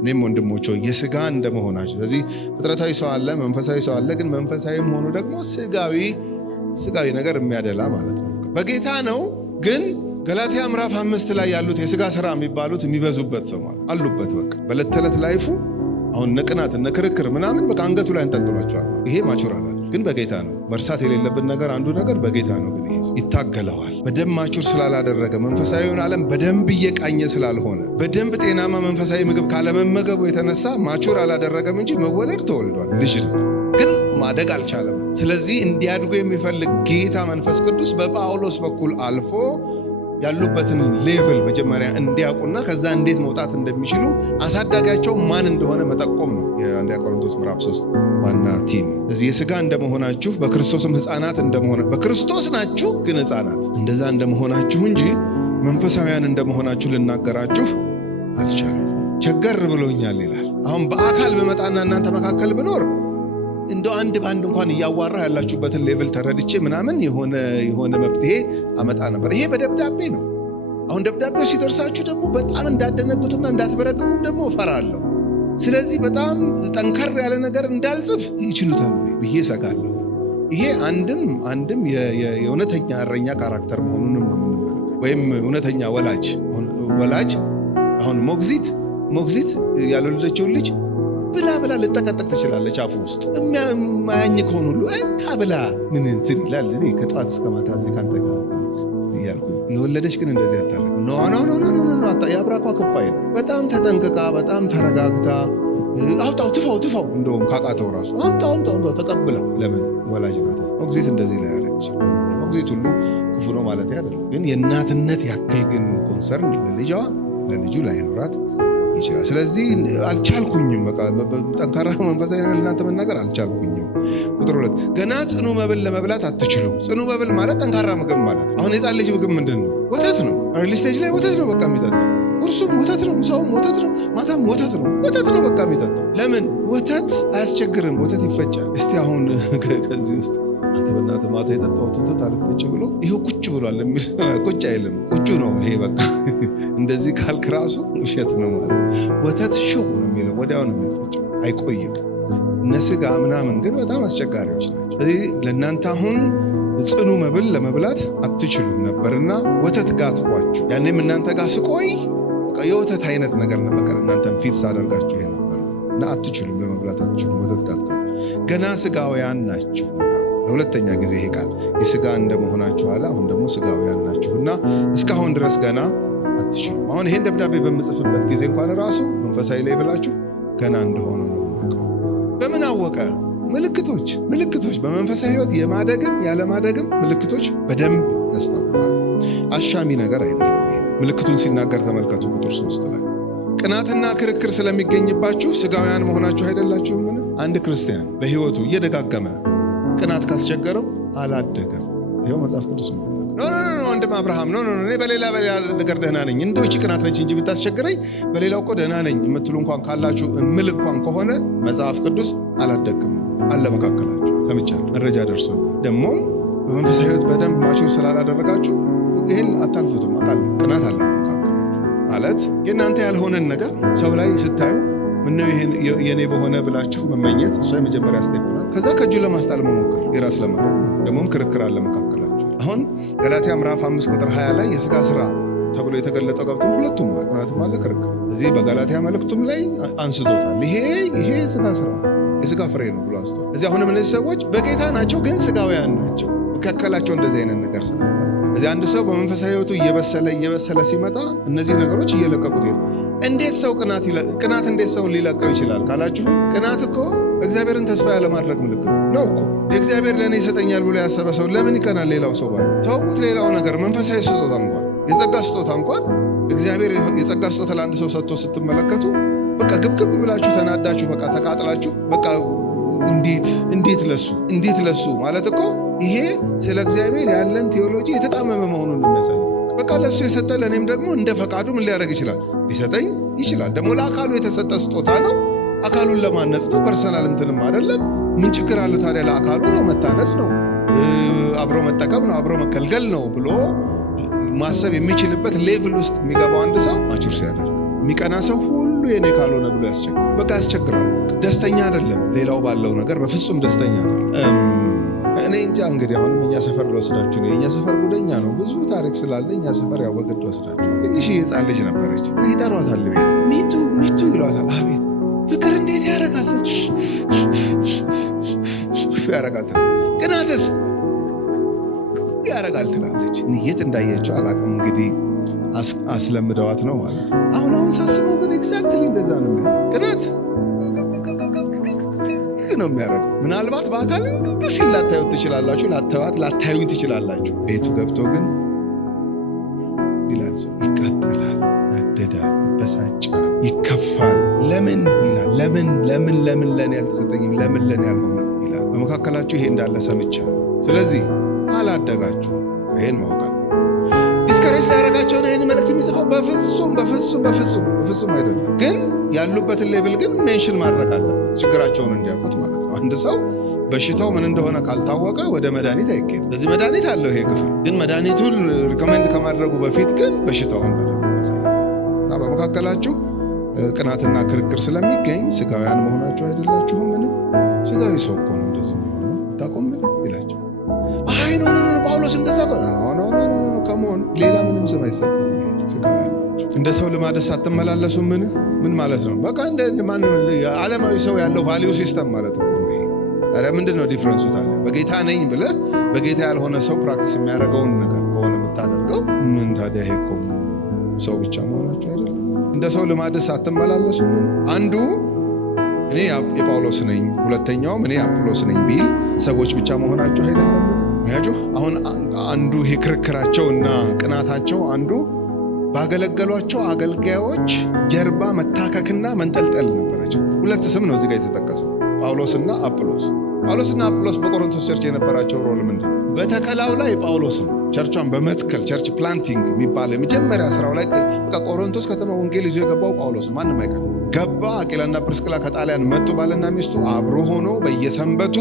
እኔም ወንድሞች ሆይ የሥጋ እንደመሆናችሁ። ስለዚህ ፍጥረታዊ ሰው አለ፣ መንፈሳዊ ሰው አለ። ግን መንፈሳዊም ሆኖ ደግሞ ስጋዊ ነገር የሚያደላ ማለት ነው። በጌታ ነው ግን ገላትያ ምዕራፍ 5 ላይ ያሉት የሥጋ ሥራ የሚባሉት የሚበዙበት ሰው ማለት አሉበት። በቃ በዕለት ተዕለት ላይፉ አሁን ነቅናት እነ ክርክር ምናምን በቃ አንገቱ ላይ እንጠልጥሏቸዋል። ይሄ ማቹር አላል ግን በጌታ ነው። መርሳት የሌለብን ነገር አንዱ ነገር በጌታ ነው። ግን ይሄ ይታገለዋል። በደንብ ማቹር ስላላደረገ መንፈሳዊውን ዓለም በደንብ እየቃኘ ስላልሆነ በደንብ ጤናማ መንፈሳዊ ምግብ ካለመመገቡ የተነሳ ማቹር አላደረገም እንጂ መወለድ ተወልዷል። ልጅ ነው ግን ማደግ አልቻለም። ስለዚህ እንዲያድጉ የሚፈልግ ጌታ መንፈስ ቅዱስ በጳውሎስ በኩል አልፎ ያሉበትን ሌቭል መጀመሪያ እንዲያውቁና ከዛ እንዴት መውጣት እንደሚችሉ አሳዳጊያቸው ማን እንደሆነ መጠቆም ነው የአንደኛ ቆሮንቶስ ምዕራፍ 3 ዋና ቲም። ስለዚህ የሥጋ እንደመሆናችሁ በክርስቶስም ሕፃናት በክርስቶስ ናችሁ ግን ሕፃናት እንደዛ እንደመሆናችሁ እንጂ መንፈሳውያን እንደመሆናችሁ ልናገራችሁ አልቻልኩም። ቸገር ብሎኛል ይላል። አሁን በአካል በመጣና እናንተ መካከል ብኖር እንደው አንድ ባንድ እንኳን እያዋራ ያላችሁበትን ሌቭል ተረድቼ ምናምን የሆነ መፍትሄ አመጣ ነበር። ይሄ በደብዳቤ ነው። አሁን ደብዳቤው ሲደርሳችሁ ደግሞ በጣም እንዳደነግጡና እንዳትበረግጉም ደግሞ እፈራለሁ። ስለዚህ በጣም ጠንከር ያለ ነገር እንዳልጽፍ ይችሉታል ብዬ እሰጋለሁ። ይሄ አንድም የእውነተኛ እረኛ ካራክተር መሆኑንም ነው የምንመለከት። ወይም እውነተኛ ወላጅ አሁን ሞግዚት ያልወለደችውን ልጅ ብላ ልጠቀጠቅ ትችላለች። አፉ ውስጥ የማያኝ ከሆኑ ሁሉ ብላ ምን እንትን ይላል። ከጠዋት እስከ ማታ እዚህ ካንተ ጋር እያልኩ የወለደች ግን እንደዚህ አታረግ። ኖ የአብራኳ ክፋይ ነው። በጣም ተጠንቅቃ በጣም ተረጋግታ አውጣው ትፋው እንደውም ካቃተው ራሱ አምጣው ተቀብላ። ለምን ወላጅ ናት። ሞግዚት እንደዚህ ላይ ያደረግ ይችላል። ሞግዚት ሁሉ ክፉ ነው ማለት አይደለም። ግን የእናትነት ያክል ግን ኮንሰርን ለልጁ ላይኖራት ይችላል። ስለዚህ አልቻልኩኝም። በቃ ጠንካራ መንፈሳዊ ነገር ለእናንተ መናገር አልቻልኩኝም። ቁጥር 2 ገና ጽኑ መብል ለመብላት አትችሉም። ጽኑ መብል ማለት ጠንካራ ምግብ ማለት። አሁን የሕፃን ልጅ ምግብ ምንድን ነው? ወተት ነው። አርሊ ስቴጅ ላይ ወተት ነው በቃ የሚጠጣው። ቁርሱም ወተት ነው፣ ምሳውም ወተት ነው፣ ማታም ወተት ነው በቃ የሚጠጣው። ለምን? ወተት አያስቸግርም፣ ወተት ይፈጫል። እስቲ አሁን ከዚህ ውስጥ አንተ በእናትህ ማታ የጠጣው ወተት አልፈጭ ብሎ ይሄው ቁጭ ብሏል የሚል ቁጭ አይልም። ቁጩ ነው ይሄ በቃ እንደዚህ ካልክ ራሱ ውሸት ነው ማለት። ወተት ሽው ነው የሚለው ወዲያው ነው የሚፈጨው፣ አይቆይም። እነ ስጋ ምናምን ግን በጣም አስቸጋሪዎች ናቸው። ስለዚህ ለእናንተ አሁን ጽኑ መብል ለመብላት አትችሉም ነበርና ወተት ጋትኳችሁ። ያኔም እናንተ ጋር ስቆይ በቃ የወተት አይነት ነገር ነበር እናንተን ፊል ሳደርጋችሁ ይሄ ነበር እና አትችሉም፣ ለመብላት አትችሉም፣ ወተት ጋትኳችሁ። ገና ስጋውያን ናችሁና ለሁለተኛ ጊዜ ይሄ ቃል የስጋ እንደመሆናችሁ አለ። አሁን ደግሞ ስጋውያን ናችሁና እስካሁን ድረስ ገና አትችሉም። አሁን ይሄን ደብዳቤ በምጽፍበት ጊዜ እንኳን ራሱ መንፈሳዊ ላይ ብላችሁ ገና እንደሆነ ነው የማውቀው። በምን አወቀ? ምልክቶች በመንፈሳዊ ሕይወት የማደግም ያለማደግም ምልክቶች በደንብ ያስታውቃሉ። አሻሚ ነገር አይደለም። ይሄ ምልክቱን ሲናገር ተመልከቱ። ቁጥር 3 ላይ ቅናትና ክርክር ስለሚገኝባችሁ ስጋውያን መሆናችሁ አይደላችሁም? አንድ ክርስቲያን በሕይወቱ እየደጋገመ ቅናት ካስቸገረው አላደገም። ይሄው መጽሐፍ ቅዱስ ነው። ኖ ወንድም አብርሃም ኖ እኔ በሌላ ነገር ደህና ነኝ፣ እንደው እቺ ቅናት ነች እንጂ ብታስቸግረኝ በሌላው እኮ ደህና ነኝ የምትሉ እንኳን ካላችሁ እምል እንኳን ከሆነ መጽሐፍ ቅዱስ አላደግም አለ መካከላችሁ። ሰምቻለሁ፣ መረጃ ደርሶኛል። ደግሞ በመንፈሳዊ ሕይወት በደንብ ማቹር ስላላደረጋችሁ ይሄን አታልፉትም። አውቃለሁ፣ ቅናት አለ መካከላችሁ ማለት የእናንተ ያልሆነን ነገር ሰው ላይ ስታዩ ምነው ይሄን የኔ በሆነ ብላችሁ መመኘት፣ እሷ የመጀመሪያ ስቴፕ ናት። ከዛ ከእጁ ለማስጣል መሞከር፣ የራስ ለማድረግ ደግሞም ክርክር አለ መካከላችሁ። አሁን ገላትያ ምዕራፍ 5 ቁጥር 20 ላይ የሥጋ ሥራ ተብሎ የተገለጠው ገብቶ ሁለቱም ቅናትም አለ ክርክር። እዚህ በገላትያ መልእክቱም ላይ አንስቶታል። ይሄ የሥጋ ሥራ የሥጋ ፍሬ ነው ብሎ አንስቶታል። እዚህ አሁንም እነዚህ ሰዎች በጌታ ናቸው ግን ስጋውያን ናቸው። መካከላቸው እንደዚህ አይነት ነገር ስላለ እዚህ አንድ ሰው በመንፈሳዊ ሕይወቱ እየበሰለ ሲመጣ እነዚህ ነገሮች እየለቀቁት ይሄዱ። እንዴት ሰው ቅናት እንዴት ሰውን ሊለቀው ይችላል ካላችሁ፣ ቅናት እኮ እግዚአብሔርን ተስፋ ያለማድረግ ምልክት ነው እኮ። የእግዚአብሔር ለእኔ ይሰጠኛል ብሎ ያሰበ ሰው ለምን ይቀናል? ሌላው ሰው ባለ ተውቁት። ሌላው ነገር መንፈሳዊ ስጦታ እንኳን የጸጋ ስጦታ እንኳን እግዚአብሔር የጸጋ ስጦታ ለአንድ ሰው ሰጥቶ ስትመለከቱ በቃ ግብግብ ብላችሁ ተናዳችሁ በቃ ተቃጥላችሁ በቃ እንዴት ለሱ ማለት እኮ ይሄ ስለ እግዚአብሔር ያለን ቴዎሎጂ የተጣመመ መሆኑን ነው የሚያሳየው። በቃ ለሱ የሰጠ ለእኔም ደግሞ እንደ ፈቃዱ ምን ሊያደርግ ይችላል? ሊሰጠኝ ይችላል። ደግሞ ለአካሉ የተሰጠ ስጦታ ነው። አካሉን ለማነጽ ነው። ፐርሰናል እንትንም አይደለም። ምን ችግር አለው ታዲያ? ለአካሉ ነው፣ መታነጽ ነው፣ አብሮ መጠቀም ነው፣ አብሮ መገልገል ነው ብሎ ማሰብ የሚችልበት ሌቭል ውስጥ የሚገባው አንድ ሰው ማቹር ሲያደርግ፣ የሚቀና ሰው ሁሉ የኔ ካልሆነ ብሎ ያስቸግራል። በቃ ያስቸግራል። ደስተኛ አይደለም። ሌላው ባለው ነገር በፍጹም ደስተኛ አይደለም። እኔ እንጃ እንግዲህ አሁንም እኛ ሰፈር ልወስዳችሁ ነው። የእኛ ሰፈር ጉደኛ ነው። ብዙ ታሪክ ስላለ እኛ ሰፈር ያው በግድ ወስዳችሁ። ትንሽ የህፃን ልጅ ነበረች። ይጠሯታል፣ ቤት ሚቱ ይሏታል። አቤት ፍቅር እንዴት ያረጋል ቅናትስ ያረጋል ትላለች። የት እንዳየችው አላውቅም። እንግዲህ አስለምደዋት ነው ማለት ነው። አሁን ሳስበው ግን ኤግዛክትሊ እንደዛ ነው የሚያደርገው። ቅናት ነው የሚያደርገው። ምናልባት በአካል ሲል ላታዩት ትችላላችሁ፣ ላታዩኝ ትችላላችሁ። ቤቱ ገብቶ ግን ይላል፣ ሰው ይቃጠላል፣ ያደዳል፣ ይበሳጫል፣ ይከፋል። ለምን ይላል። ለምን ለኔ ያልተሰጠኝም፣ ለምን ለኔ ያልሆነ ይላል። በመካከላችሁ ይሄ እንዳለ ሰምቻለሁ። ስለዚህ አላደጋችሁ። ይሄን ማወቅ አለ። ዲስከሬጅ ላደረጋቸው ነው ይሄን መልእክት የሚጽፈው። በፍጹም አይደለም። ግን ያሉበትን ሌቭል ግን ሜንሽን ማድረግ አለበት፣ ችግራቸውን እንዲያውቁት ማለት ነው። አንድ ሰው በሽታው ምን እንደሆነ ካልታወቀ ወደ መድኃኒት አይኬድም። ስለዚህ መድኃኒት አለው ይሄ ክፍል። ግን መድኃኒቱን ሪኮሜንድ ከማድረጉ በፊት ግን በሽታውን በደንብ ያሳያል። እና በመካከላችሁ ቅናትና ክርክር ስለሚገኝ ስጋውያን መሆናችሁ አይደላችሁም? ምንም ስጋዊ ሰው እኮ ነው እንደዚህ የሚሆነው። ታቆም ይላቸው። አይ ኖ ጳውሎስ እንደዛ ከመሆን ሌላ ምንም ስም አይሰጥም። ስጋውያን እንደ ሰው ልማደስ አትመላለሱ። ምን ማለት ነው? በቃ ዓለማዊ ሰው ያለው ቫሊዩ ሲስተም ማለት እኮ ነው። ኧረ ምንድን ነው ዲፍረንሱ ታዲያ? በጌታ ነኝ ብለህ በጌታ ያልሆነ ሰው ፕራክቲስ የሚያደርገውን ነገር ከሆነ የምታደርገው ምን ታዲያ? ይሄ እኮ ሰው ብቻ መሆናችሁ አይደለም? እንደ ሰው ልማደስ አትመላለሱ። አንዱ እኔ የጳውሎስ ነኝ፣ ሁለተኛውም እኔ አጵሎስ ነኝ ቢል ሰዎች ብቻ መሆናችሁ አይደለም? ያችሁ አሁን አንዱ ይሄ ክርክራቸውና ቅናታቸው አንዱ ባገለገሏቸው አገልጋዮች ጀርባ መታከክና መንጠልጠል ነበረች። ሁለት ስም ነው እዚህ ጋር የተጠቀሰው፣ ጳውሎስና አጵሎስ። ጳውሎስና አጵሎስ በቆሮንቶስ ቸርች የነበራቸው ሮል ምንድን ነው? በተከላው ላይ ጳውሎስ ነው። ቸርቿን በመትከል ቸርች ፕላንቲንግ የሚባለው የመጀመሪያ ስራው ላይ ቆሮንቶስ ከተማ ወንጌል ይዞ የገባው ጳውሎስ ማንም አይቀር ገባ። አቂላና ፕርስቅላ ከጣሊያን መጡ። ባልና ሚስቱ አብሮ ሆኖ በየሰንበቱ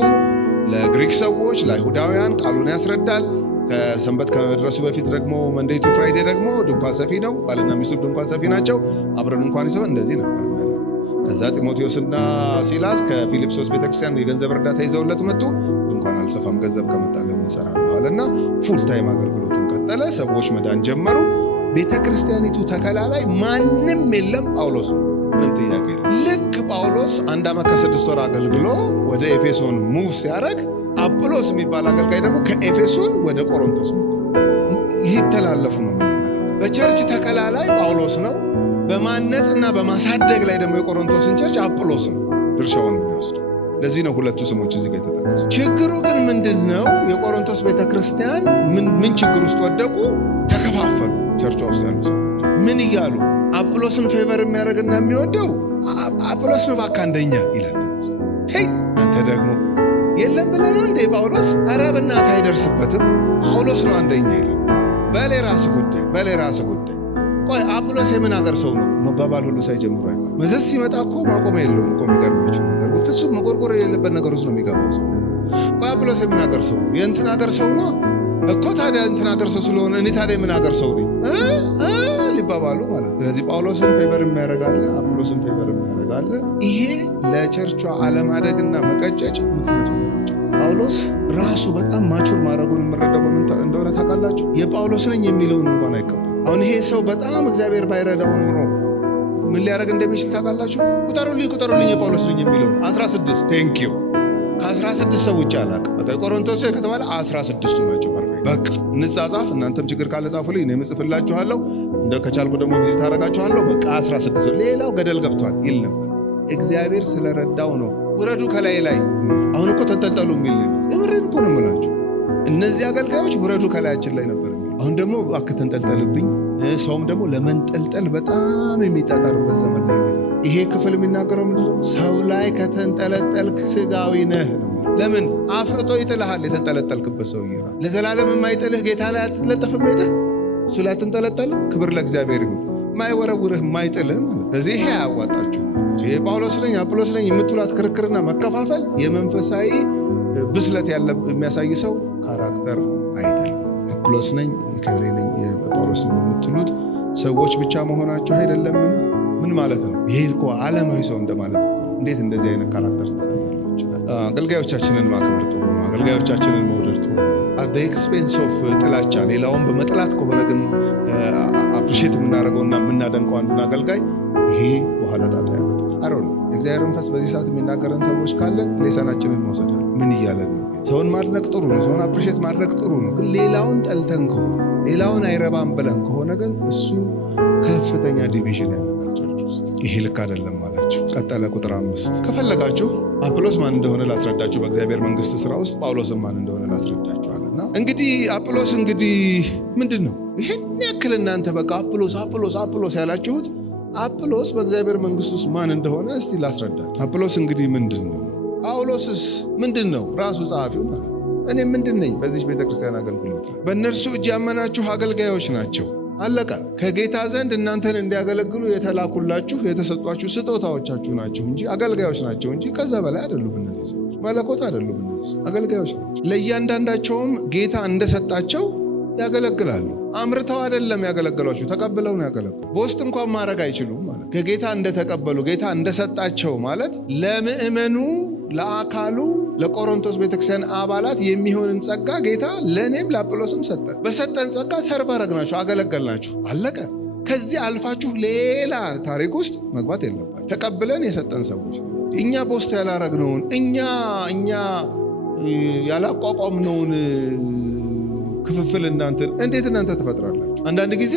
ለግሪክ ሰዎች፣ ለአይሁዳውያን ቃሉን ያስረዳል። ከሰንበት ከመድረሱ በፊት ደግሞ መንዴይ ቱ ፍራይዴ ደግሞ ድንኳን ሰፊ ነው። ባልና ሚስቱ ድንኳን ሰፊ ናቸው። አብረን እንኳን ይሰው እንደዚህ ነበር ማለት። ከዛ ጢሞቴዎስና ሲላስ ከፊልጵስዩስ ቤተክርስቲያን የገንዘብ እርዳታ ይዘውለት መጡ። ድንኳን አልሰፋም ገንዘብ ከመጣ ለምን እሰራለሁ አለና ፉል ታይም አገልግሎቱን ቀጠለ። ሰዎች መዳን ጀመሩ። ቤተክርስቲያኒቱ ተከላ ላይ ማንም የለም፣ ጳውሎስ ነው። ምን ጥያቄ ነው? ልክ ጳውሎስ 1 ዓመት ከ6 ወር አገልግሎ ወደ ኤፌሶን ሙቭ ሲያደርግ አጵሎስ የሚባል አገልጋይ ደግሞ ከኤፌሶን ወደ ቆሮንቶስ መጣ። ይተላለፉ ነው የምንመለከተው። በቸርች ተከላ ላይ ጳውሎስ ነው። በማነጽና በማሳደግ ላይ ደግሞ የቆሮንቶስን ቸርች አጵሎስ ነው ድርሻውን የሚወስደው። ለዚህ ነው ሁለቱ ስሞች እዚህ ጋር የተጠቀሱ። ችግሩ ግን ምንድነው? የቆሮንቶስ ቤተክርስቲያን ምን ችግር ውስጥ ወደቁ? ተከፋፈሉ። ቸርቿ ውስጥ ያሉ ሰዎች ምን እያሉ? አጵሎስን ፌቨር የሚያደርግና የሚወደው አጵሎስ ነው ባካ አንደኛ ይላል። ሄይ አንተ ደግሞ የለም ብለህ ነው እንዴ ጳውሎስ? ኧረ በእናትህ አይደርስበትም፣ ጳውሎስ ነው አንደኛ ይላል። በሌራስ ጉዳይ ቆይ አጵሎስ የምን አገር ሰው ነው መባባል ሁሉ ሳይጀምሩ አይቀር። መዘዝ ሲመጣ እኮ ማቆሚያ የለውም እኮ። የሚገርማችሁ ነገር በፍጹም መቆርቆር የሌለበት ነገር ውስጥ ነው የሚገባው ሰው። ቆይ አጵሎስ የምን አገር ሰው ነው? የእንትን አገር ሰው ነው እኮ። ታዲያ እንትን አገር ሰው ስለሆነ እኔ ታዲያ የምን አገር ሰው ነኝ ሊባባሉ ማለት። ስለዚህ ጳውሎስን ፌቨር የሚያደርጋለ፣ አጵሎስን ፌቨር የሚያደርጋለ። ይሄ ለቸርቿ አለማደግና መቀጨጭ ምክንያቱ ነው። ጳውሎስ ራሱ በጣም ማቹር ማድረጉን የምረዳው በምን እንደሆነ ታውቃላችሁ? የጳውሎስ ነኝ የሚለውን እንኳን አይቀበል። አሁን ይሄ ሰው በጣም እግዚአብሔር ባይረዳው ኖሮ ምን ሊያደርግ እንደሚችል ታውቃላችሁ? ቁጠሩልኝ የጳውሎስ ነኝ የሚለውን 16 ቴንኪዩ ከ16 ሰው ውጭ አላውቅም። በቃ ቆሮንቶስ ከተባለ 16ቱ ናቸው። በቃ እንጻጻፍ፣ እናንተም ችግር ካለ ጻፉልኝ፣ እኔም እጽፍላችኋለሁ፣ እንደ ከቻልኩ ደግሞ ቪዚት አደርጋችኋለሁ። በቃ 16 ሌላው ገደል ገብቷል ይል ነበር። እግዚአብሔር ስለረዳው ነው ውረዱ ከላይ ላይ። አሁን እኮ ተንጠልጠሉ የሚል ነው። የምሬን እኮ ነው የምላችሁ። እነዚህ አገልጋዮች ውረዱ ከላያችን ላይ ነበር የሚል። አሁን ደግሞ እባክህ ተንጠልጠልብኝ። ሰውም ደግሞ ለመንጠልጠል በጣም የሚጣጣርበት ዘመን ላይ ነው። ይሄ ክፍል የሚናገረው ምንድነው? ሰው ላይ ከተንጠለጠልክ ስጋዊ ነህ ነው። ለምን አፍርቶ ይጥልሃል? የተንጠለጠልክበት ሰውዬ ነው። ለዘላለም የማይጥልህ ጌታ ላይ አትለጠፍም። ሄደህ እሱ ላይ አትንጠለጠልም። ክብር ለእግዚአብሔር ይሁን። የማይወረውርህ የማይጥልህ ማለት ስለዚህ ይሄ አያዋጣችሁ። የጳውሎስ ነኝ አጵሎስ ነኝ የምትሏት ክርክርና መከፋፈል የመንፈሳዊ ብስለት ያለ የሚያሳይ ሰው ካራክተር አይደለም። አጵሎስ ነኝ ከሌ ነኝ የጳውሎስ ነኝ የምትሉት ሰዎች ብቻ መሆናችሁ አይደለም። ምን ማለት ነው? ይሄ እኮ ዓለማዊ ሰው እንደማለት ነው። እንዴት እንደዚህ አይነት ካራክተር ታሳያላችሁ? አገልጋዮቻችንን ማክበር ጥሩ ነው። አገልጋዮቻችንን መውደድ ጥሩ ነው። አት ኤክስፔንስ ኦፍ ጥላቻ፣ ሌላውን በመጥላት ከሆነ ግን አፕሪሼት የምናደርገውና የምናደንቀው አንዱን አገልጋይ ይሄ በኋላ ጣጣ ያመጣል። አሮ ነው። እግዚአብሔር መንፈስ በዚህ ሰዓት የሚናገረን ሰዎች ካለን ሌሰናችንን መውሰድ አለ። ምን እያለን ነው? ሰውን ማድነቅ ጥሩ ነው። ሰውን አፕሪሼት ማድረግ ጥሩ ነው። ግን ሌላውን ጠልተን ከሆነ ሌላውን አይረባም ብለን ከሆነ ግን እሱ ከፍተኛ ዲቪዥን ያመጣል ቸርች ውስጥ። ይሄ ልክ አይደለም አላቸው። ቀጠለ ቁጥር 5 ከፈለጋችሁ አጵሎስ ማን እንደሆነ ላስረዳችሁ፣ በእግዚአብሔር መንግስት ስራ ውስጥ ጳውሎስም ማን እንደሆነ ላስረዳችኋልና። እንግዲህ አጵሎስ እንግዲህ ምንድን ነው? ይሄን ያክል እናንተ በቃ አጵሎስ ያላችሁት አጵሎስ በእግዚአብሔር መንግስት ውስጥ ማን እንደሆነ እስቲ ላስረዳችሁ። አጵሎስ እንግዲህ ምንድን ነው? ጳውሎስስ ምንድን ነው? ራሱ ጸሐፊው ማለት ነው። እኔ ምንድን ነኝ? በዚህ ቤተክርስቲያን አገልግሎት ላይ በእነርሱ እጅ ያመናችሁ አገልጋዮች ናቸው። አለቀ። ከጌታ ዘንድ እናንተን እንዲያገለግሉ የተላኩላችሁ የተሰጧችሁ ስጦታዎቻችሁ ናቸው እንጂ አገልጋዮች ናቸው እንጂ ከዛ በላይ አይደሉም። እነዚህ ሰዎች መለኮት አይደሉም። እነዚህ ሰዎች አገልጋዮች ናቸው። ለእያንዳንዳቸውም ጌታ እንደሰጣቸው ያገለግላሉ። አምርተው አይደለም ያገለግሏችሁ፣ ተቀብለው ነው ያገለግሉ። በውስጥ እንኳን ማድረግ አይችሉም ማለት ከጌታ እንደተቀበሉ ጌታ እንደሰጣቸው ማለት ለምእመኑ ለአካሉ ለቆሮንቶስ ቤተክርስቲያን አባላት የሚሆንን ጸጋ ጌታ ለእኔም ለአጵሎስም ሰጠን። በሰጠን ጸጋ ሰርቭ አደረግናችሁ፣ አገለገልናችሁ። አለቀ። ከዚህ አልፋችሁ ሌላ ታሪክ ውስጥ መግባት የለባችሁ። ተቀብለን የሰጠን ሰዎች እኛ ፖስት ያላረግነውን እኛ ያላቋቋምነውን ክፍፍል እንዴት እናንተ ትፈጥራላችሁ? አንዳንድ ጊዜ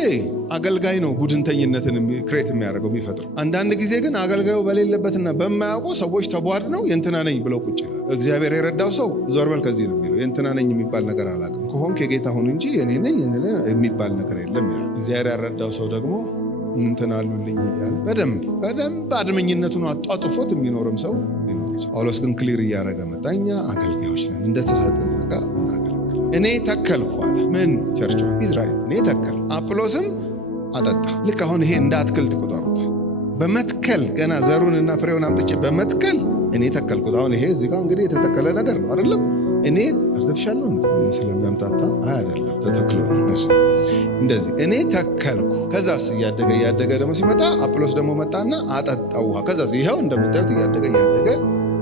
አገልጋይ ነው ቡድንተኝነትን ክሬት የሚያደርገው የሚፈጥረው። አንዳንድ ጊዜ ግን አገልጋዩ በሌለበትና በማያውቁ ሰዎች ተቧድ ነው የእንትና ነኝ ብለው ቁጭ ይላል። እግዚአብሔር የረዳው ሰው ዞር በል ከዚህ ነው የሚለው። የእንትና ነኝ የሚባል ነገር አላውቅም፣ ከሆንክ የጌታ ሁን እንጂ የኔ ነኝ የሚባል ነገር የለም ይላል። እግዚአብሔር ያረዳው ሰው ደግሞ እንትና አሉልኝ እያለ በደንብ አድመኝነቱን አጧጥፎት የሚኖርም ሰው ሊኖር ይችላል። ጳውሎስ ግን ክሊር እያደረገ መጣ። እኛ አገልጋዮች ነን፣ እንደተሰጠን ጸጋ እናገለግል። እኔ ተከልኩ አለ። ምን ቸርቹ ኢዝራኤል እኔ ተከል፣ አጵሎስም አጠጣ። ልክ አሁን ይሄ እንደ አትክልት ቁጠሩት። በመትከል ገና ዘሩንና ፍሬውን አምጥቼ በመትከል እኔ ተከልኩት። አሁን ይሄ እዚህ ጋር እንግዲህ የተተከለ ነገር ነው አይደለም? እኔ አርቲፊሻል ነው ስለሚያምታታ አይደለም፣ ተተክሎ እንደዚህ እኔ ተከልኩ። ከዛስ እያደገ ደግሞ ሲመጣ አጵሎስ ደግሞ መጣና አጠጣው ውሃ። ከዛስ ይኸው እንደምታዩት እያደገ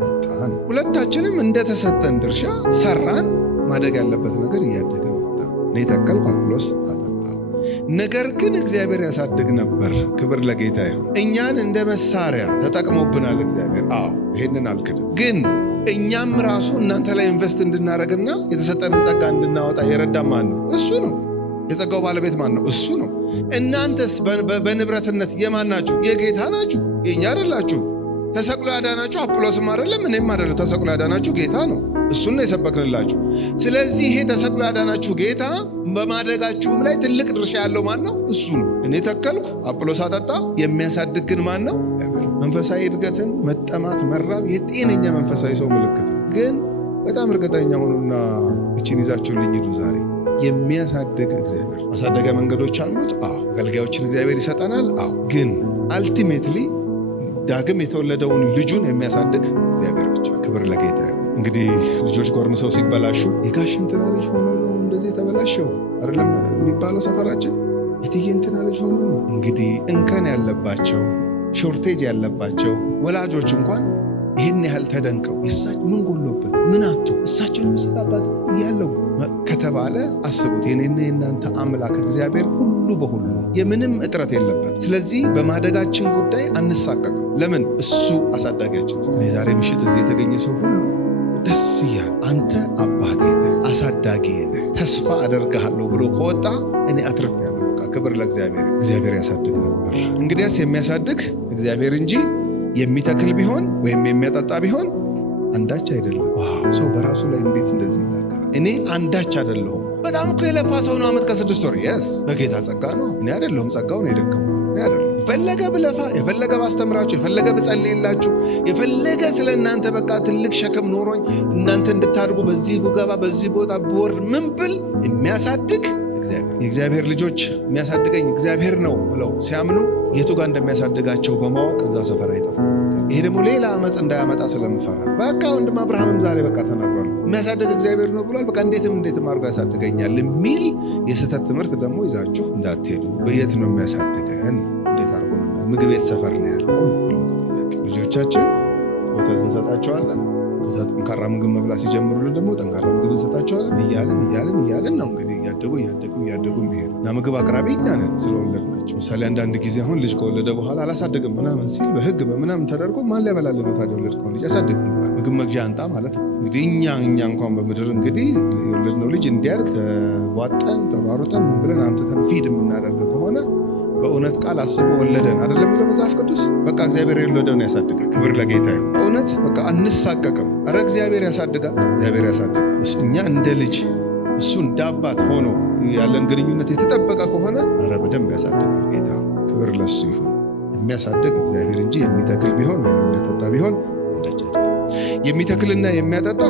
መጣን። ሁለታችንም እንደተሰጠን ድርሻ ሰራን። ማደግ ያለበት ነገር እያደገ መጣ። እኔ ተከልኩ፣ አጵሎስ አጠጣ። ነገር ግን እግዚአብሔር ያሳድግ ነበር። ክብር ለጌታ ይሁን። እኛን እንደ መሳሪያ ተጠቅሞብናል እግዚአብሔር። አዎ ይሄንን አልክድም። ግን እኛም ራሱ እናንተ ላይ ኢንቨስት እንድናደርግና የተሰጠንን ጸጋ እንድናወጣ የረዳ ማን ነው? እሱ ነው። የጸጋው ባለቤት ማን ነው? እሱ ነው። እናንተስ በንብረትነት የማን ናችሁ? የጌታ ናችሁ፣ የእኛ አይደላችሁ። ተሰቅሎ ያዳናችሁ አጵሎስም አይደለም እኔም አይደለም። ተሰቅሎ ያዳናችሁ ጌታ ነው። እሱን ነው የሰበክንላችሁ። ስለዚህ ይሄ ተሰቅሎ ያዳናችሁ ጌታ በማደጋችሁም ላይ ትልቅ ድርሻ ያለው ማን ነው? እሱ ነው። እኔ ተከልኩ፣ አጵሎስ አጠጣ። የሚያሳድግ ግን ማን ነው? መንፈሳዊ እድገትን መጠማት፣ መራብ የጤነኛ መንፈሳዊ ሰው ምልክት ነው። ግን በጣም እርግጠኛ ሆኑና እችን ይዛችሁልኝ ሂዱ ዛሬ። የሚያሳድግ እግዚአብሔር ማሳደጊያ መንገዶች አሉት። አዎ አገልጋዮችን እግዚአብሔር ይሰጠናል። አዎ ግን አልቲሜትሊ ዳግም የተወለደውን ልጁን የሚያሳድግ እግዚአብሔር ብቻ። ክብር ለጌታ። እንግዲህ ልጆች ጎርምሰው ሲበላሹ የጋሽ እንትና ልጅ ሆኖ ነው እንደዚህ የተበላሸው አይደለም የሚባለው ሰፈራችን። የትዬ እንትና ልጅ ሆኖ ነው። እንግዲህ እንከን ያለባቸው ሾርቴጅ ያለባቸው ወላጆች እንኳን ይህን ያህል ተደንቀው እሳቸው ምን ጎሎበት ምን አቶ እሳቸውን መሰላባት እያለው ከተባለ አስቡት። የኔና የናንተ አምላክ እግዚአብሔር ሁሉ በሁሉ የምንም እጥረት የለበት። ስለዚህ በማደጋችን ጉዳይ አንሳቀቅም። ለምን? እሱ አሳዳጊያችን። እኔ ዛሬ ምሽት እዚህ የተገኘ ሰው ሁሉ ደስ እያለ አንተ አባቴ ነህ፣ አሳዳጊ ነህ፣ ተስፋ አደርግሃለሁ ብሎ ከወጣ እኔ አትርፌያለሁ። በቃ ክብር ለእግዚአብሔር። እግዚአብሔር ያሳድግ ነበር። እንግዲያስ የሚያሳድግ እግዚአብሔር እንጂ የሚተክል ቢሆን ወይም የሚያጠጣ ቢሆን አንዳች አይደለም። ሰው በራሱ ላይ እንዴት እንደዚህ ይናገራል? እኔ አንዳች አይደለሁም። በጣም እኮ የለፋ ሰው ነው። ዓመት ከ6 ወር የስ በጌታ ጸጋ ነው። እኔ አይደለሁም። ጸጋውን የደከመው እኔ አይደለሁም። የፈለገ ብለፋ፣ የፈለገ ባስተምራችሁ፣ የፈለገ ብጸልይላችሁ፣ የፈለገ ስለ እናንተ በቃ ትልቅ ሸክም ኖሮኝ እናንተ እንድታድጉ በዚህ ብገባ በዚህ ቦታ ብወርድ ምን ብል የሚያሳድግ እግዚአብሔር። የእግዚአብሔር ልጆች የሚያሳድገኝ እግዚአብሔር ነው ብለው ሲያምኑ የቱ ጋር እንደሚያሳድጋቸው በማወቅ እዛ ሰፈር አይጠፉ። ይሄ ደግሞ ሌላ አመፅ እንዳያመጣ ስለምፈራ በቃ ወንድም አብርሃምም ዛሬ በቃ ተናግሯል። የሚያሳድግ እግዚአብሔር ነው ብሏል። በቃ እንዴትም አድርጎ ያሳድገኛል የሚል የስህተት ትምህርት ደግሞ ይዛችሁ እንዳትሄዱ። በየት ነው የሚያሳድገን? እንዴት አድርጎ ነው? ምግብ ቤት ሰፈር ነው ያለው። ልጆቻችን ወተት እንሰጣቸዋለን። ከዛ ጠንካራ ምግብ መብላት ሲጀምሩልን ደግሞ ጠንካራ ምግብ እንሰጣቸዋለን። እያልን ነው እንግዲህ እያደጉ የሚሄዱ እና ምግብ አቅራቢ እኛ ነን ስለወለድናቸው። ምሳሌ አንዳንድ ጊዜ አሁን ልጅ ከወለደ በኋላ አላሳደግም ምናምን ሲል በህግ በምናምን ተደርጎ ማን ሊያበላልን ነው ታዲያ? የወለድከውን ልጅ አሳድግ ይባል። ምግብ መግዣ አንጣ ማለት ነው እንግዲህ። እኛ እንኳን በምድር እንግዲህ የወለድነው ልጅ እንዲያድግ ተዋጠን ተሯሩጠን ምን ብለን አምጥተን ፊድ የምናደርግ ከሆነ በእውነት ቃል አስቦ ወለደን አይደለም የሚለው መጽሐፍ ቅዱስ። በቃ እግዚአብሔር የወለደውን ያሳድጋል። ክብር ለጌታ ይሁን። በእውነት በቃ አንሳቀቅም። ኧረ እግዚአብሔር ያሳድጋል። እኛ እንደ ልጅ እሱ እንደ አባት ሆኖ ያለን ግንኙነት የተጠበቀ ከሆነ ኧረ በደንብ ያሳድጋል ጌታ። ክብር ለሱ ይሁን። የሚያሳድግ እግዚአብሔር እንጂ የሚተክል ቢሆን ወይም የሚያጠጣ ቢሆን አንዳች አይደለም። የሚተክልና የሚያጠጣ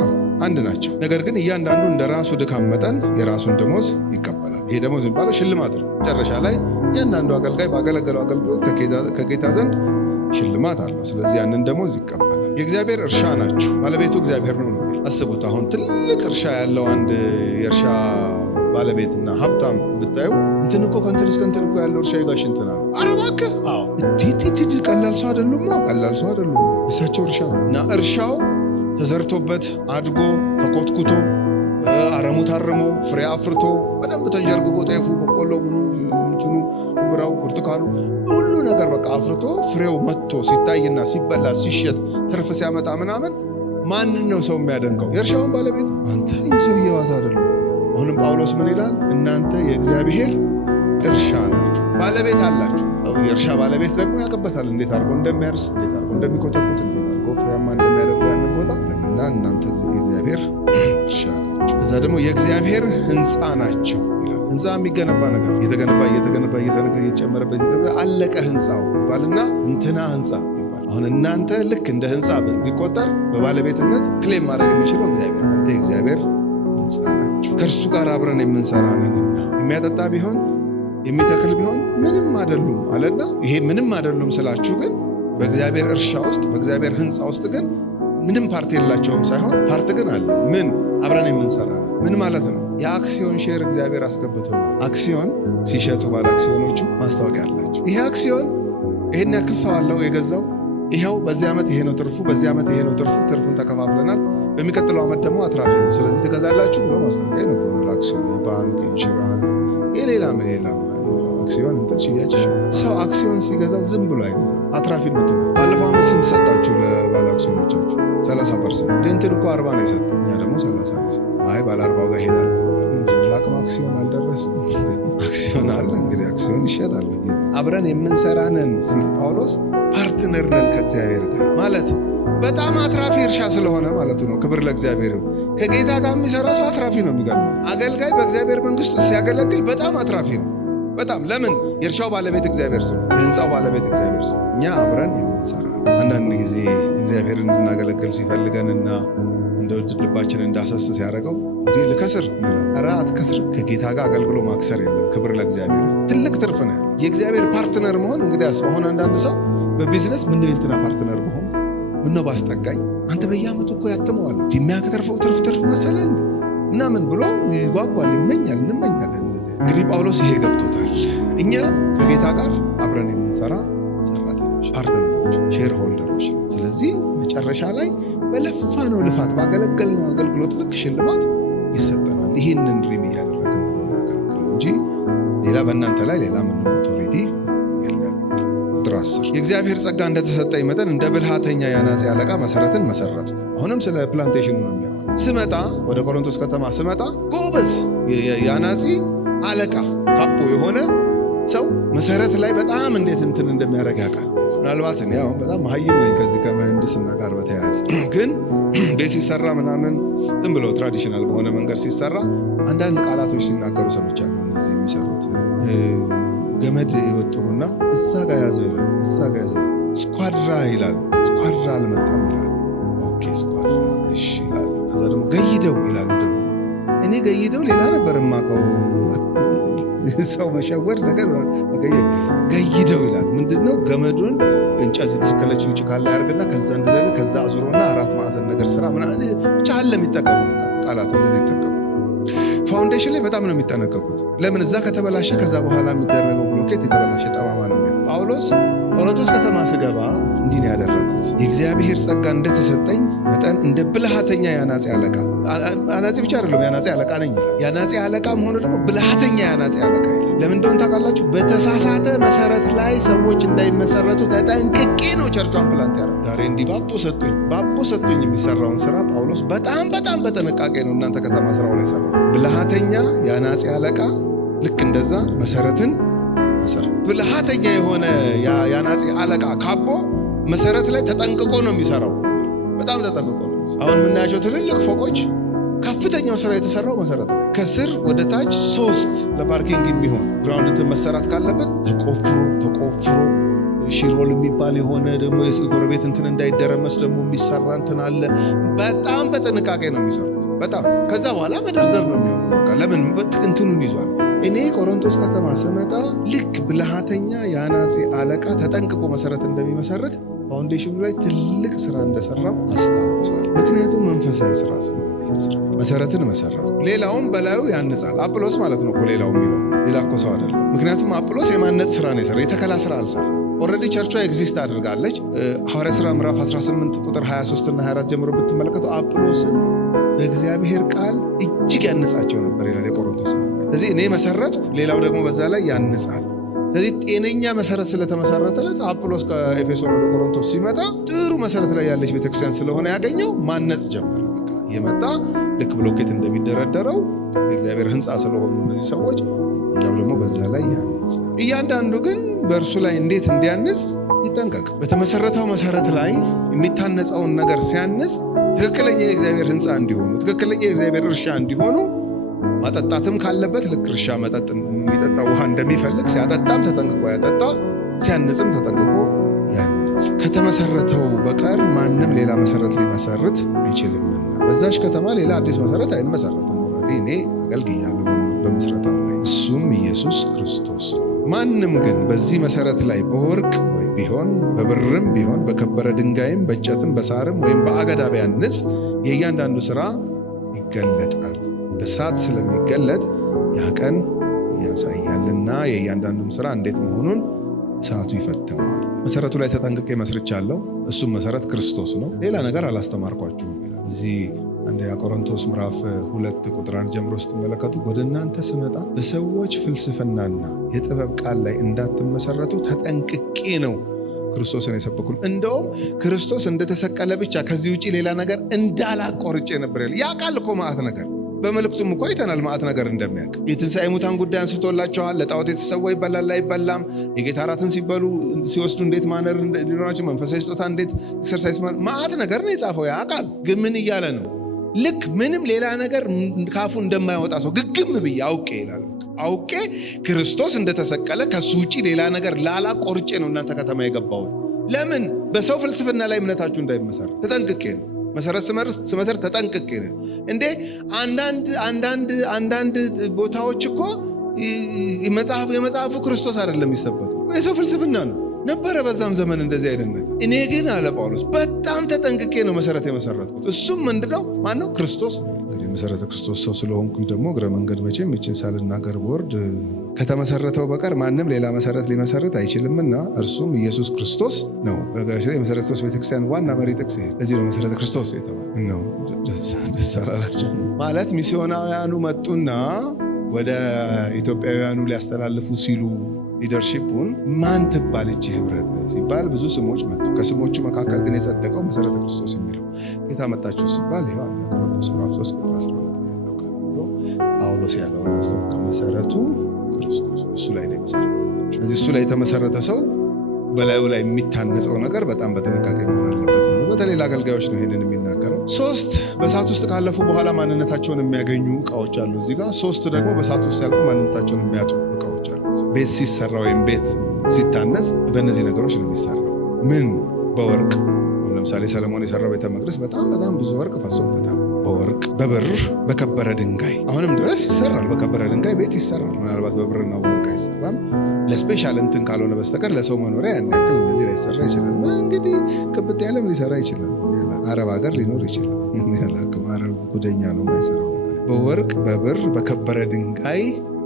አንድ ናቸው። ነገር ግን እያንዳንዱ እንደ ራሱ ድካም መጠን የራሱን ደሞዝ ይቀበላል። ይሄ ደሞዝ የሚባለው ሽልማት ነው። መጨረሻ ላይ እያንዳንዱ አገልጋይ ባገለገለው አገልግሎት ከጌታ ዘንድ ሽልማት አለው። ስለዚህ ያንን ደሞዝ ይቀበላል። የእግዚአብሔር እርሻ ናችሁ፣ ባለቤቱ እግዚአብሔር ነው። አስቡት። አሁን ትልቅ እርሻ ያለው አንድ የእርሻ ባለቤትና ሀብታም ብታዩ እንትን እኮ ከእንትን እስከ እንትን እኮ ያለው እርሻ የጋሽ እንትና ነው። ኧረ እባክህ! አዎ ቀላል ሰው አይደሉም። እሳቸው እርሻ እና እርሻው ተዘርቶበት አድጎ ተኮትኩቶ አረሙ ታርሞ ፍሬ አፍርቶ በደንብ ተንዠርግጎ ጤፉ፣ በቆሎ፣ እንትኑ፣ ብራው፣ ብርቱካኑ ሁሉ ነገር በቃ አፍርቶ ፍሬው መጥቶ ሲታይና ሲበላ ሲሸጥ ትርፍ ሲያመጣ ምናምን ማንን ነው ሰው የሚያደንቀው? የእርሻውን ባለቤት። አንተ ሰው እየዋዛ አይደለም። አሁንም ጳውሎስ ምን ይላል? እናንተ የእግዚአብሔር እርሻ ናችሁ፣ ባለቤት አላችሁ። የእርሻ ባለቤት ደግሞ ያውቅበታል እንዴት አድርጎ እንደሚያርስ፣ እንዴት አድርጎ እንደሚኮተኩት፣ እንዴት አድርጎ ፍሬያማ እንደሚያደርጉ ያንን ቦታ እና እናንተ የእግዚአብሔር እርሻ ናችሁ። ከዛ ደግሞ የእግዚአብሔር ሕንፃ ናቸው ይላል። ሕንፃ የሚገነባ ነገር እየተገነባ እየጨመረበት አለቀ ሕንፃው ይባልና እንትና ሕንፃ ይባል። አሁን እናንተ ልክ እንደ ሕንፃ ቢቆጠር በባለቤትነት ክሌም ማድረግ የሚችለው እግዚአብሔር። አንተ የእግዚአብሔር ሕንፃ ናችሁ፣ ከእርሱ ጋር አብረን የምንሰራ ነንና። የሚያጠጣ ቢሆን የሚተክል ቢሆን ምንም አይደሉም አለና። ይሄ ምንም አይደሉም ስላችሁ ግን በእግዚአብሔር እርሻ ውስጥ በእግዚአብሔር ሕንፃ ውስጥ ግን ምንም ፓርት የላቸውም ሳይሆን ፓርት ግን አለ። ምን አብረን የምንሰራ ነው። ምን ማለት ነው? የአክሲዮን ሼር እግዚአብሔር አስገብቶናል። አክሲዮን ሲሸጡ ባለ አክሲዮኖቹ ማስታወቂያ አላቸው። ይሄ አክሲዮን ይሄን ያክል ሰው አለው የገዛው፣ ይሄው በዚህ ዓመት ይሄ ነው ትርፉ፣ በዚህ ዓመት ይሄ ነው ትርፉ፣ ትርፉን ተከፋፍለናል፣ በሚቀጥለው ዓመት ደግሞ አትራፊ ነው፣ ስለዚህ ትገዛላችሁ ብሎ ማስታወቂያ ይነግሩናል። አክሲዮን፣ ባንክ፣ ኢንሹራንስ፣ የሌላም አክሲዮን እንትን ሽያጭ ይሻላል። ሰው አክሲዮን ሲገዛ ዝም ብሎ አይገዛም። አትራፊነቱ ነው። ባለፈው ዓመት ስንት ሰጣችሁ ለባለ አክሲዮኖቻችሁ? 30%። እንትን እኮ 40 ነው የሰጠው፣ እኛ ደግሞ 30 ነው የሰጠው። አይ ባለ 40 ጋር ሄዳል። ለአቅም አክሲዮን አልደረስም። አክሲዮን አለ እንግዲህ አክሲዮን ይሸጣል። አብረን የምንሰራነን ሲል ጳውሎስ ፓርትነር ነን ከእግዚአብሔር ጋር ማለት በጣም አትራፊ እርሻ ስለሆነ ማለት ነው። ክብር ለእግዚአብሔር። ከጌታ ጋር የሚሰራ ሰው አትራፊ ነው። የሚገርመው አገልጋይ በእግዚአብሔር መንግስት ውስጥ ሲያገለግል በጣም አትራፊ ነው። በጣም ለምን? የእርሻው ባለቤት እግዚአብሔር ሰው፣ የህንፃው ባለቤት እግዚአብሔር ሰው። እኛ አብረን የምንሰራ አንዳንድ ጊዜ እግዚአብሔር እንድናገለግል ሲፈልገንና እንደ ውድ ልባችን እንዳሰስ ሲያደርገው እንዲህ ልከስር እንላለን። ኧረ አትከስር። ከጌታ ጋር አገልግሎ ማክሰር የለም። ክብር ለእግዚአብሔር። ትልቅ ትርፍ ነው ያለው የእግዚአብሔር ፓርትነር መሆን። እንግዲህ አሁን አንዳንድ ሰው በቢዝነስ ምነው የእንትና ፓርትነር በሆን ምነው ባስጠጋኝ፣ አንተ በየዓመቱ እኮ ያትመዋል የሚያከተርፈው ትርፍ መሰለህ ምናምን ብሎ ይጓጓል፣ ይመኛል፣ እንመኛለን። እንግዲህ ጳውሎስ ይሄ ገብቶታል። እኛ ከጌታ ጋር አብረን የምንሰራ ሰራተኞች፣ ፓርትነሮች፣ ሼር ሆልደሮች ነው። ስለዚህ መጨረሻ ላይ በለፋነው ልፋት ባገለገልነው አገልግሎት ልክ ሽልማት ይሰጠናል። ይህንን ድሪም እያደረግን ነው የምናገለግለው እንጂ ሌላ በእናንተ ላይ ሌላ ምንም ኦቶሪቲ የለም። ቁጥር 10 የእግዚአብሔር ጸጋ እንደተሰጠኝ መጠን እንደ ብልሃተኛ የአናጺ አለቃ መሰረትን መሰረትኩ። አሁንም ስለ ፕላንቴሽኑ ነው የሚያወራው። ስመጣ ወደ ቆሮንቶስ ከተማ ስመጣ ጎበዝ የአናጺ አለቃ ካፖ የሆነ ሰው መሰረት ላይ በጣም እንዴት እንትን እንደሚያደርግ ያውቃል። ምናልባት እኔ አሁን በጣም መሀይም ነኝ ከዚህ ከምህንድስና ጋር በተያያዘ ግን ቤት ሲሰራ ምናምን ዝም ብሎ ትራዲሽናል በሆነ መንገድ ሲሰራ አንዳንድ ቃላቶች ሲናገሩ ሰምቻለሁ። እነዚህ የሚሰሩት ገመድ ይወጥሩና እዛ ጋር ያዘው ይላል፣ እዛ ጋር ያዘው ስኳድራ ይላል። ስኳድራ አልመጣም ይላል። ኦኬ ስኳድራ እሺ ይላል። ከዛ ደግሞ ገይደው ይላሉ። ደግሞ እኔ ገይደው ሌላ ነበር የማውቀው ሰው መሸወድ ነገር ገይደው ይላል። ምንድነው? ገመዱን እንጨት የተሰከለችው ውጭ ካለ ያርግና ከዛ እንደዘገ ከዛ አዙሮና አራት ማዕዘን ነገር ስራ ምናምን ብቻ አለ የሚጠቀሙት ቃላት እንደዚህ ይጠቀሙ። ፋውንዴሽን ላይ በጣም ነው የሚጠነቀቁት። ለምን? እዛ ከተበላሸ ከዛ በኋላ የሚደረገው ብሎኬት የተበላሸ ጠማማ ነው የሚሆነው። ጳውሎስ ቆሮንቶስ ከተማ ስገባ እንዲህ ነው ያደረጉት። የእግዚአብሔር ጸጋ እንደተሰጠኝ መጠን እንደ ብልሃተኛ የአናጺ አለቃ፣ አናጺ ብቻ አይደለም የአናጺ አለቃ ነኝ ይላል። የአናጺ አለቃ መሆኑ ደግሞ ብልሃተኛ የአናጺ አለቃ ይላል። ለምን እንደሆነ ታውቃላችሁ? በተሳሳተ መሰረት ላይ ሰዎች እንዳይመሰረቱ ተጠንቅቄ ነው ቸርቿን ፕላንት ያደረገው። ዛሬ እንዲህ ባቦ ሰጡኝ የሚሰራውን ስራ ጳውሎስ በጣም በጥንቃቄ ነው እናንተ ከተማ ስራው ላይ ሰራው። ብልሃተኛ የአናጺ አለቃ ልክ እንደዛ መሰረትን ብልሃተኛ የሆነ የአናጺ አለቃ ካቦ መሰረት ላይ ተጠንቅቆ ነው የሚሰራው። በጣም ተጠንቅቆ ነው። አሁን የምናያቸው ትልልቅ ፎቆች ከፍተኛው ስራ የተሰራው መሰረት ላይ ከስር ወደ ታች 3 ለፓርኪንግ የሚሆን ግራውንድ መሰራት ካለበት ተቆፍሮ ሺሮል የሚባል የሆነ ደግሞ የጎረቤት እንትን እንዳይደረመስ ደግሞ የሚሰራ እንትን አለ። በጣም በጥንቃቄ ነው የሚሰሩት። በጣም ከዛ በኋላ መደርደር ነው የሚሆነው። በቃ ለምን እንትኑን ይዟል። እኔ ቆሮንቶስ ከተማ ስመጣ ልክ ብልሃተኛ የአናጺ አለቃ ተጠንቅቆ መሰረት እንደሚመሰረት ፋውንዴሽኑ ላይ ትልቅ ስራ እንደሰራው አስታውሳል። ምክንያቱም መንፈሳዊ ስራ ስለሆነ መሰረትን መሰረት ሌላውም በላዩ ያንጻል። አጵሎስ ማለት ነው እኮ ሌላው የሚለው ሌላ እኮ ሰው አይደለም። ምክንያቱም አጵሎስ የማነጽ ስራ ነው የሰራ፣ የተከላ ስራ አልሰራ። ኦልሬዲ ቸርቿ ኤግዚስት አድርጋለች። ሐዋርያ ሥራ ምዕራፍ 18 ቁጥር 23 እና 24 ጀምሮ ብትመለከቱ አጵሎስን በእግዚአብሔር ቃል እጅግ ያንጻቸው ነበር ይላል የቆሮንቶስ ነው። ስለዚህ እኔ መሰረትኩ፣ ሌላው ደግሞ በዛ ላይ ያንጻል። ስለዚህ ጤነኛ መሰረት ስለተመሰረተለት አጵሎስ ከኤፌሶን ወደ ቆሮንቶስ ሲመጣ ጥሩ መሰረት ላይ ያለች ቤተክርስቲያን ስለሆነ ያገኘው ማነጽ ጀመረ። በቃ የመጣ ልክ ብሎኬት እንደሚደረደረው የእግዚአብሔር ሕንፃ ስለሆኑ እነዚህ ሰዎች ያው ደግሞ በዛ ላይ ያንጻ። እያንዳንዱ ግን በእርሱ ላይ እንዴት እንዲያንጽ ይጠንቀቅ። በተመሰረተው መሰረት ላይ የሚታነጸውን ነገር ሲያንጽ ትክክለኛ የእግዚአብሔር ሕንፃ እንዲሆኑ፣ ትክክለኛ የእግዚአብሔር እርሻ እንዲሆኑ ማጠጣትም ካለበት ልክ እርሻ መጠጥ የሚጠጣ ውሃ እንደሚፈልግ ሲያጠጣም ተጠንቅቆ ያጠጣ፣ ሲያንጽም ተጠንቅቆ ያንጽ። ከተመሰረተው በቀር ማንም ሌላ መሰረት ሊመሰርት አይችልምና በዛች ከተማ ሌላ አዲስ መሰረት አይመሰረትም። ኦልሬዲ እኔ አገልግያለሁ በመስረታው ላይ፣ እሱም ኢየሱስ ክርስቶስ ነው። ማንም ግን በዚህ መሰረት ላይ በወርቅ ቢሆን በብርም ቢሆን በከበረ ድንጋይም በእንጨትም በሳርም ወይም በአገዳ ቢያንጽ የእያንዳንዱ ሥራ ይገለጣል። በእሳት ስለሚገለጥ ያ ቀን ያሳያልና የእያንዳንዱም ሥራ እንዴት መሆኑን እሳቱ ይፈትነዋል። መሰረቱ ላይ ተጠንቅቄ መስርቻለሁ። እሱም መሰረት ክርስቶስ ነው። ሌላ ነገር አላስተማርኳችሁም ይላል። እዚህ አንደኛ ቆሮንቶስ ምዕራፍ 2 ቁጥር 1 ጀምሮ ስትመለከቱ ወደ እናንተ ስመጣ በሰዎች ፍልስፍናና የጥበብ ቃል ላይ እንዳትመሰረቱ ተጠንቅቄ ነው ክርስቶስን የሰበኩል። እንደውም ክርስቶስ እንደተሰቀለ ብቻ ከዚህ ውጪ ሌላ ነገር እንዳላቆርጬ ነበር። ያ ቃል እኮ ማዕት ነገር በመልእክቱም እኮ አይተናል። ማዕት ነገር እንደሚያውቅ የትንሣኤ ሙታን ጉዳይ አንስቶላቸዋል። ለጣዖት የተሰዋ ይበላል አይበላም፣ የጌታ እራትን ሲበሉ ሲወስዱ እንዴት ማነር እንዲኖራቸው፣ መንፈሳዊ ስጦታ እንዴት ኤክሰርሳይዝ ማዕት ነገር ነው የጻፈው። ያ ቃል ግን ምን እያለ ነው? ልክ ምንም ሌላ ነገር ካፉ እንደማይወጣ ሰው ግግም ብዬ አውቄ ይላል። አውቄ ክርስቶስ እንደተሰቀለ ከሱ ውጪ ሌላ ነገር ላላ ቆርጬ ነው እናንተ ከተማ የገባው። ለምን? በሰው ፍልስፍና ላይ እምነታችሁ እንዳይመሰረት ተጠንቅቄ ነው። መሰረት ስመሰረት ተጠንቅቄ ነው። እንዴ አንዳንድ ቦታዎች እኮ የመጽሐፉ ክርስቶስ አይደለም የሚሰበከው፣ የሰው ፍልስፍና ነው ነበረ በዛም ዘመን እንደዚህ አይነት ነገር። እኔ ግን አለ ጳውሎስ በጣም ተጠንቅቄ ነው መሰረት የመሰረትኩት። እሱም ምንድነው? ማነው? ክርስቶስ። እንግዲህ መሰረተ ክርስቶስ ሰው ስለሆንኩኝ ደግሞ እግረ መንገድ መቼም ይችን ሳልናገር ቦርድ ከተመሰረተው በቀር ማንም ሌላ መሰረት ሊመሰረት አይችልምና እርሱም ኢየሱስ ክርስቶስ ነው። በነገራችን ላይ የመሰረተ ክርስቶስ ቤተክርስቲያን ዋና መሪ ጥቅስ ይሄ። ለዚህ ነው መሰረተ ክርስቶስ የተባለው ነው። ደስ አላላቸው ማለት ሚስዮናውያኑ መጡና ወደ ኢትዮጵያውያኑ ሊያስተላልፉ ሲሉ ሊደርሺፑን ማን ትባልች ህብረት ሲባል ብዙ ስሞች መጡ። ከስሞቹ መካከል ግን የጸደቀው መሰረተ ክርስቶስ የሚለው ጌታ መጣችሁ ሲባል ይሄው አንደኛ ቆሮንቶስ ምዕራፍ 3 ቁጥር 12 ያለው ቃል ነው። ጳውሎስ ያለውን አስተውቀ መሰረቱ ክርስቶስ እሱ ላይ ነው መሰረቱ። ስለዚህ እሱ ላይ የተመሰረተ ሰው በላዩ ላይ የሚታነጸው ነገር በጣም በጥንቃቄ መሆን አለበት ነው። በተለይ ለአገልጋዮች ነው ይሄንን የሚናገረው። 3 በእሳት ውስጥ ካለፉ በኋላ ማንነታቸውን የሚያገኙ እቃዎች አሉ እዚህ ጋር። 3 ደግሞ በእሳት ውስጥ ሲያልፉ ማንነታቸውን የሚያጡ እቃዎች አሉ። ቤት ሲሰራ ወይም ቤት ሲታነጽ በእነዚህ ነገሮች ነው የሚሰራው። ምን? በወርቅ። ለምሳሌ ሰለሞን የሰራው ቤተ መቅደስ በጣም ብዙ ወርቅ ፈሶበታል። በወርቅ በብር በከበረ ድንጋይ አሁንም ድረስ ይሰራል። በከበረ ድንጋይ ቤት ይሰራል። ምናልባት በብርና በወርቅ አይሰራም ለስፔሻል እንትን ካልሆነ በስተቀር ለሰው መኖሪያ ያን ያክል እንደዚህ ላይሰራ ይችላል። እንግዲህ ክብት ያለም ሊሰራ ይችላል። አረብ ሀገር ሊኖር ይችላል። አረብ ጉደኛ ነው የማይሰራው ነገር። በወርቅ በብር በከበረ ድንጋይ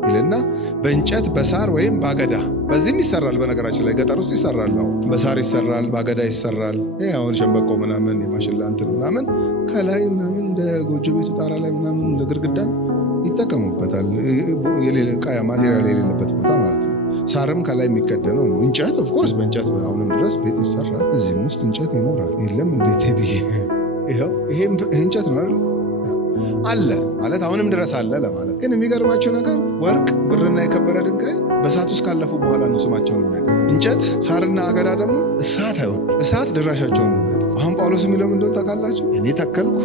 ይልና በእንጨት በሳር ወይም በአገዳ በዚህም ይሰራል። በነገራችን ላይ ገጠር ውስጥ ይሰራል። አሁን በሳር ይሰራል፣ በአገዳ ይሰራል። ይሄ አሁን ሸንበቆ ምናምን የማሽላ እንትን ምናምን ከላይ ምናምን እንደ ጎጆ ቤቱ ጣራ ላይ ምናምን እንደ ግድግዳ ይጠቀሙበታል። ቃያ ማቴሪያል የሌለበት ቦታ ማለት ነው። ሳርም ከላይ የሚከደነው ነው። እንጨት ኦፍኮርስ በእንጨት አሁንም ድረስ ቤት ይሰራል። እዚህም ውስጥ እንጨት ይኖራል። የለም እንዴት ሄድ ይሄ እንጨት ነው አለ ማለት አሁንም ድረስ አለ ለማለት። ግን የሚገርማቸው ነገር ወርቅ ብርና የከበረ ድንጋይ በእሳት ውስጥ ካለፉ በኋላ ነው ስማቸውን የሚያገኙ። እንጨት ሳርና አገዳ ደግሞ እሳት አይወዱ። እሳት ድራሻቸውን ነው የሚያጠፋ። አሁን ጳውሎስ የሚለው እንደሆነ ታውቃላችሁ? እኔ ተከልኩ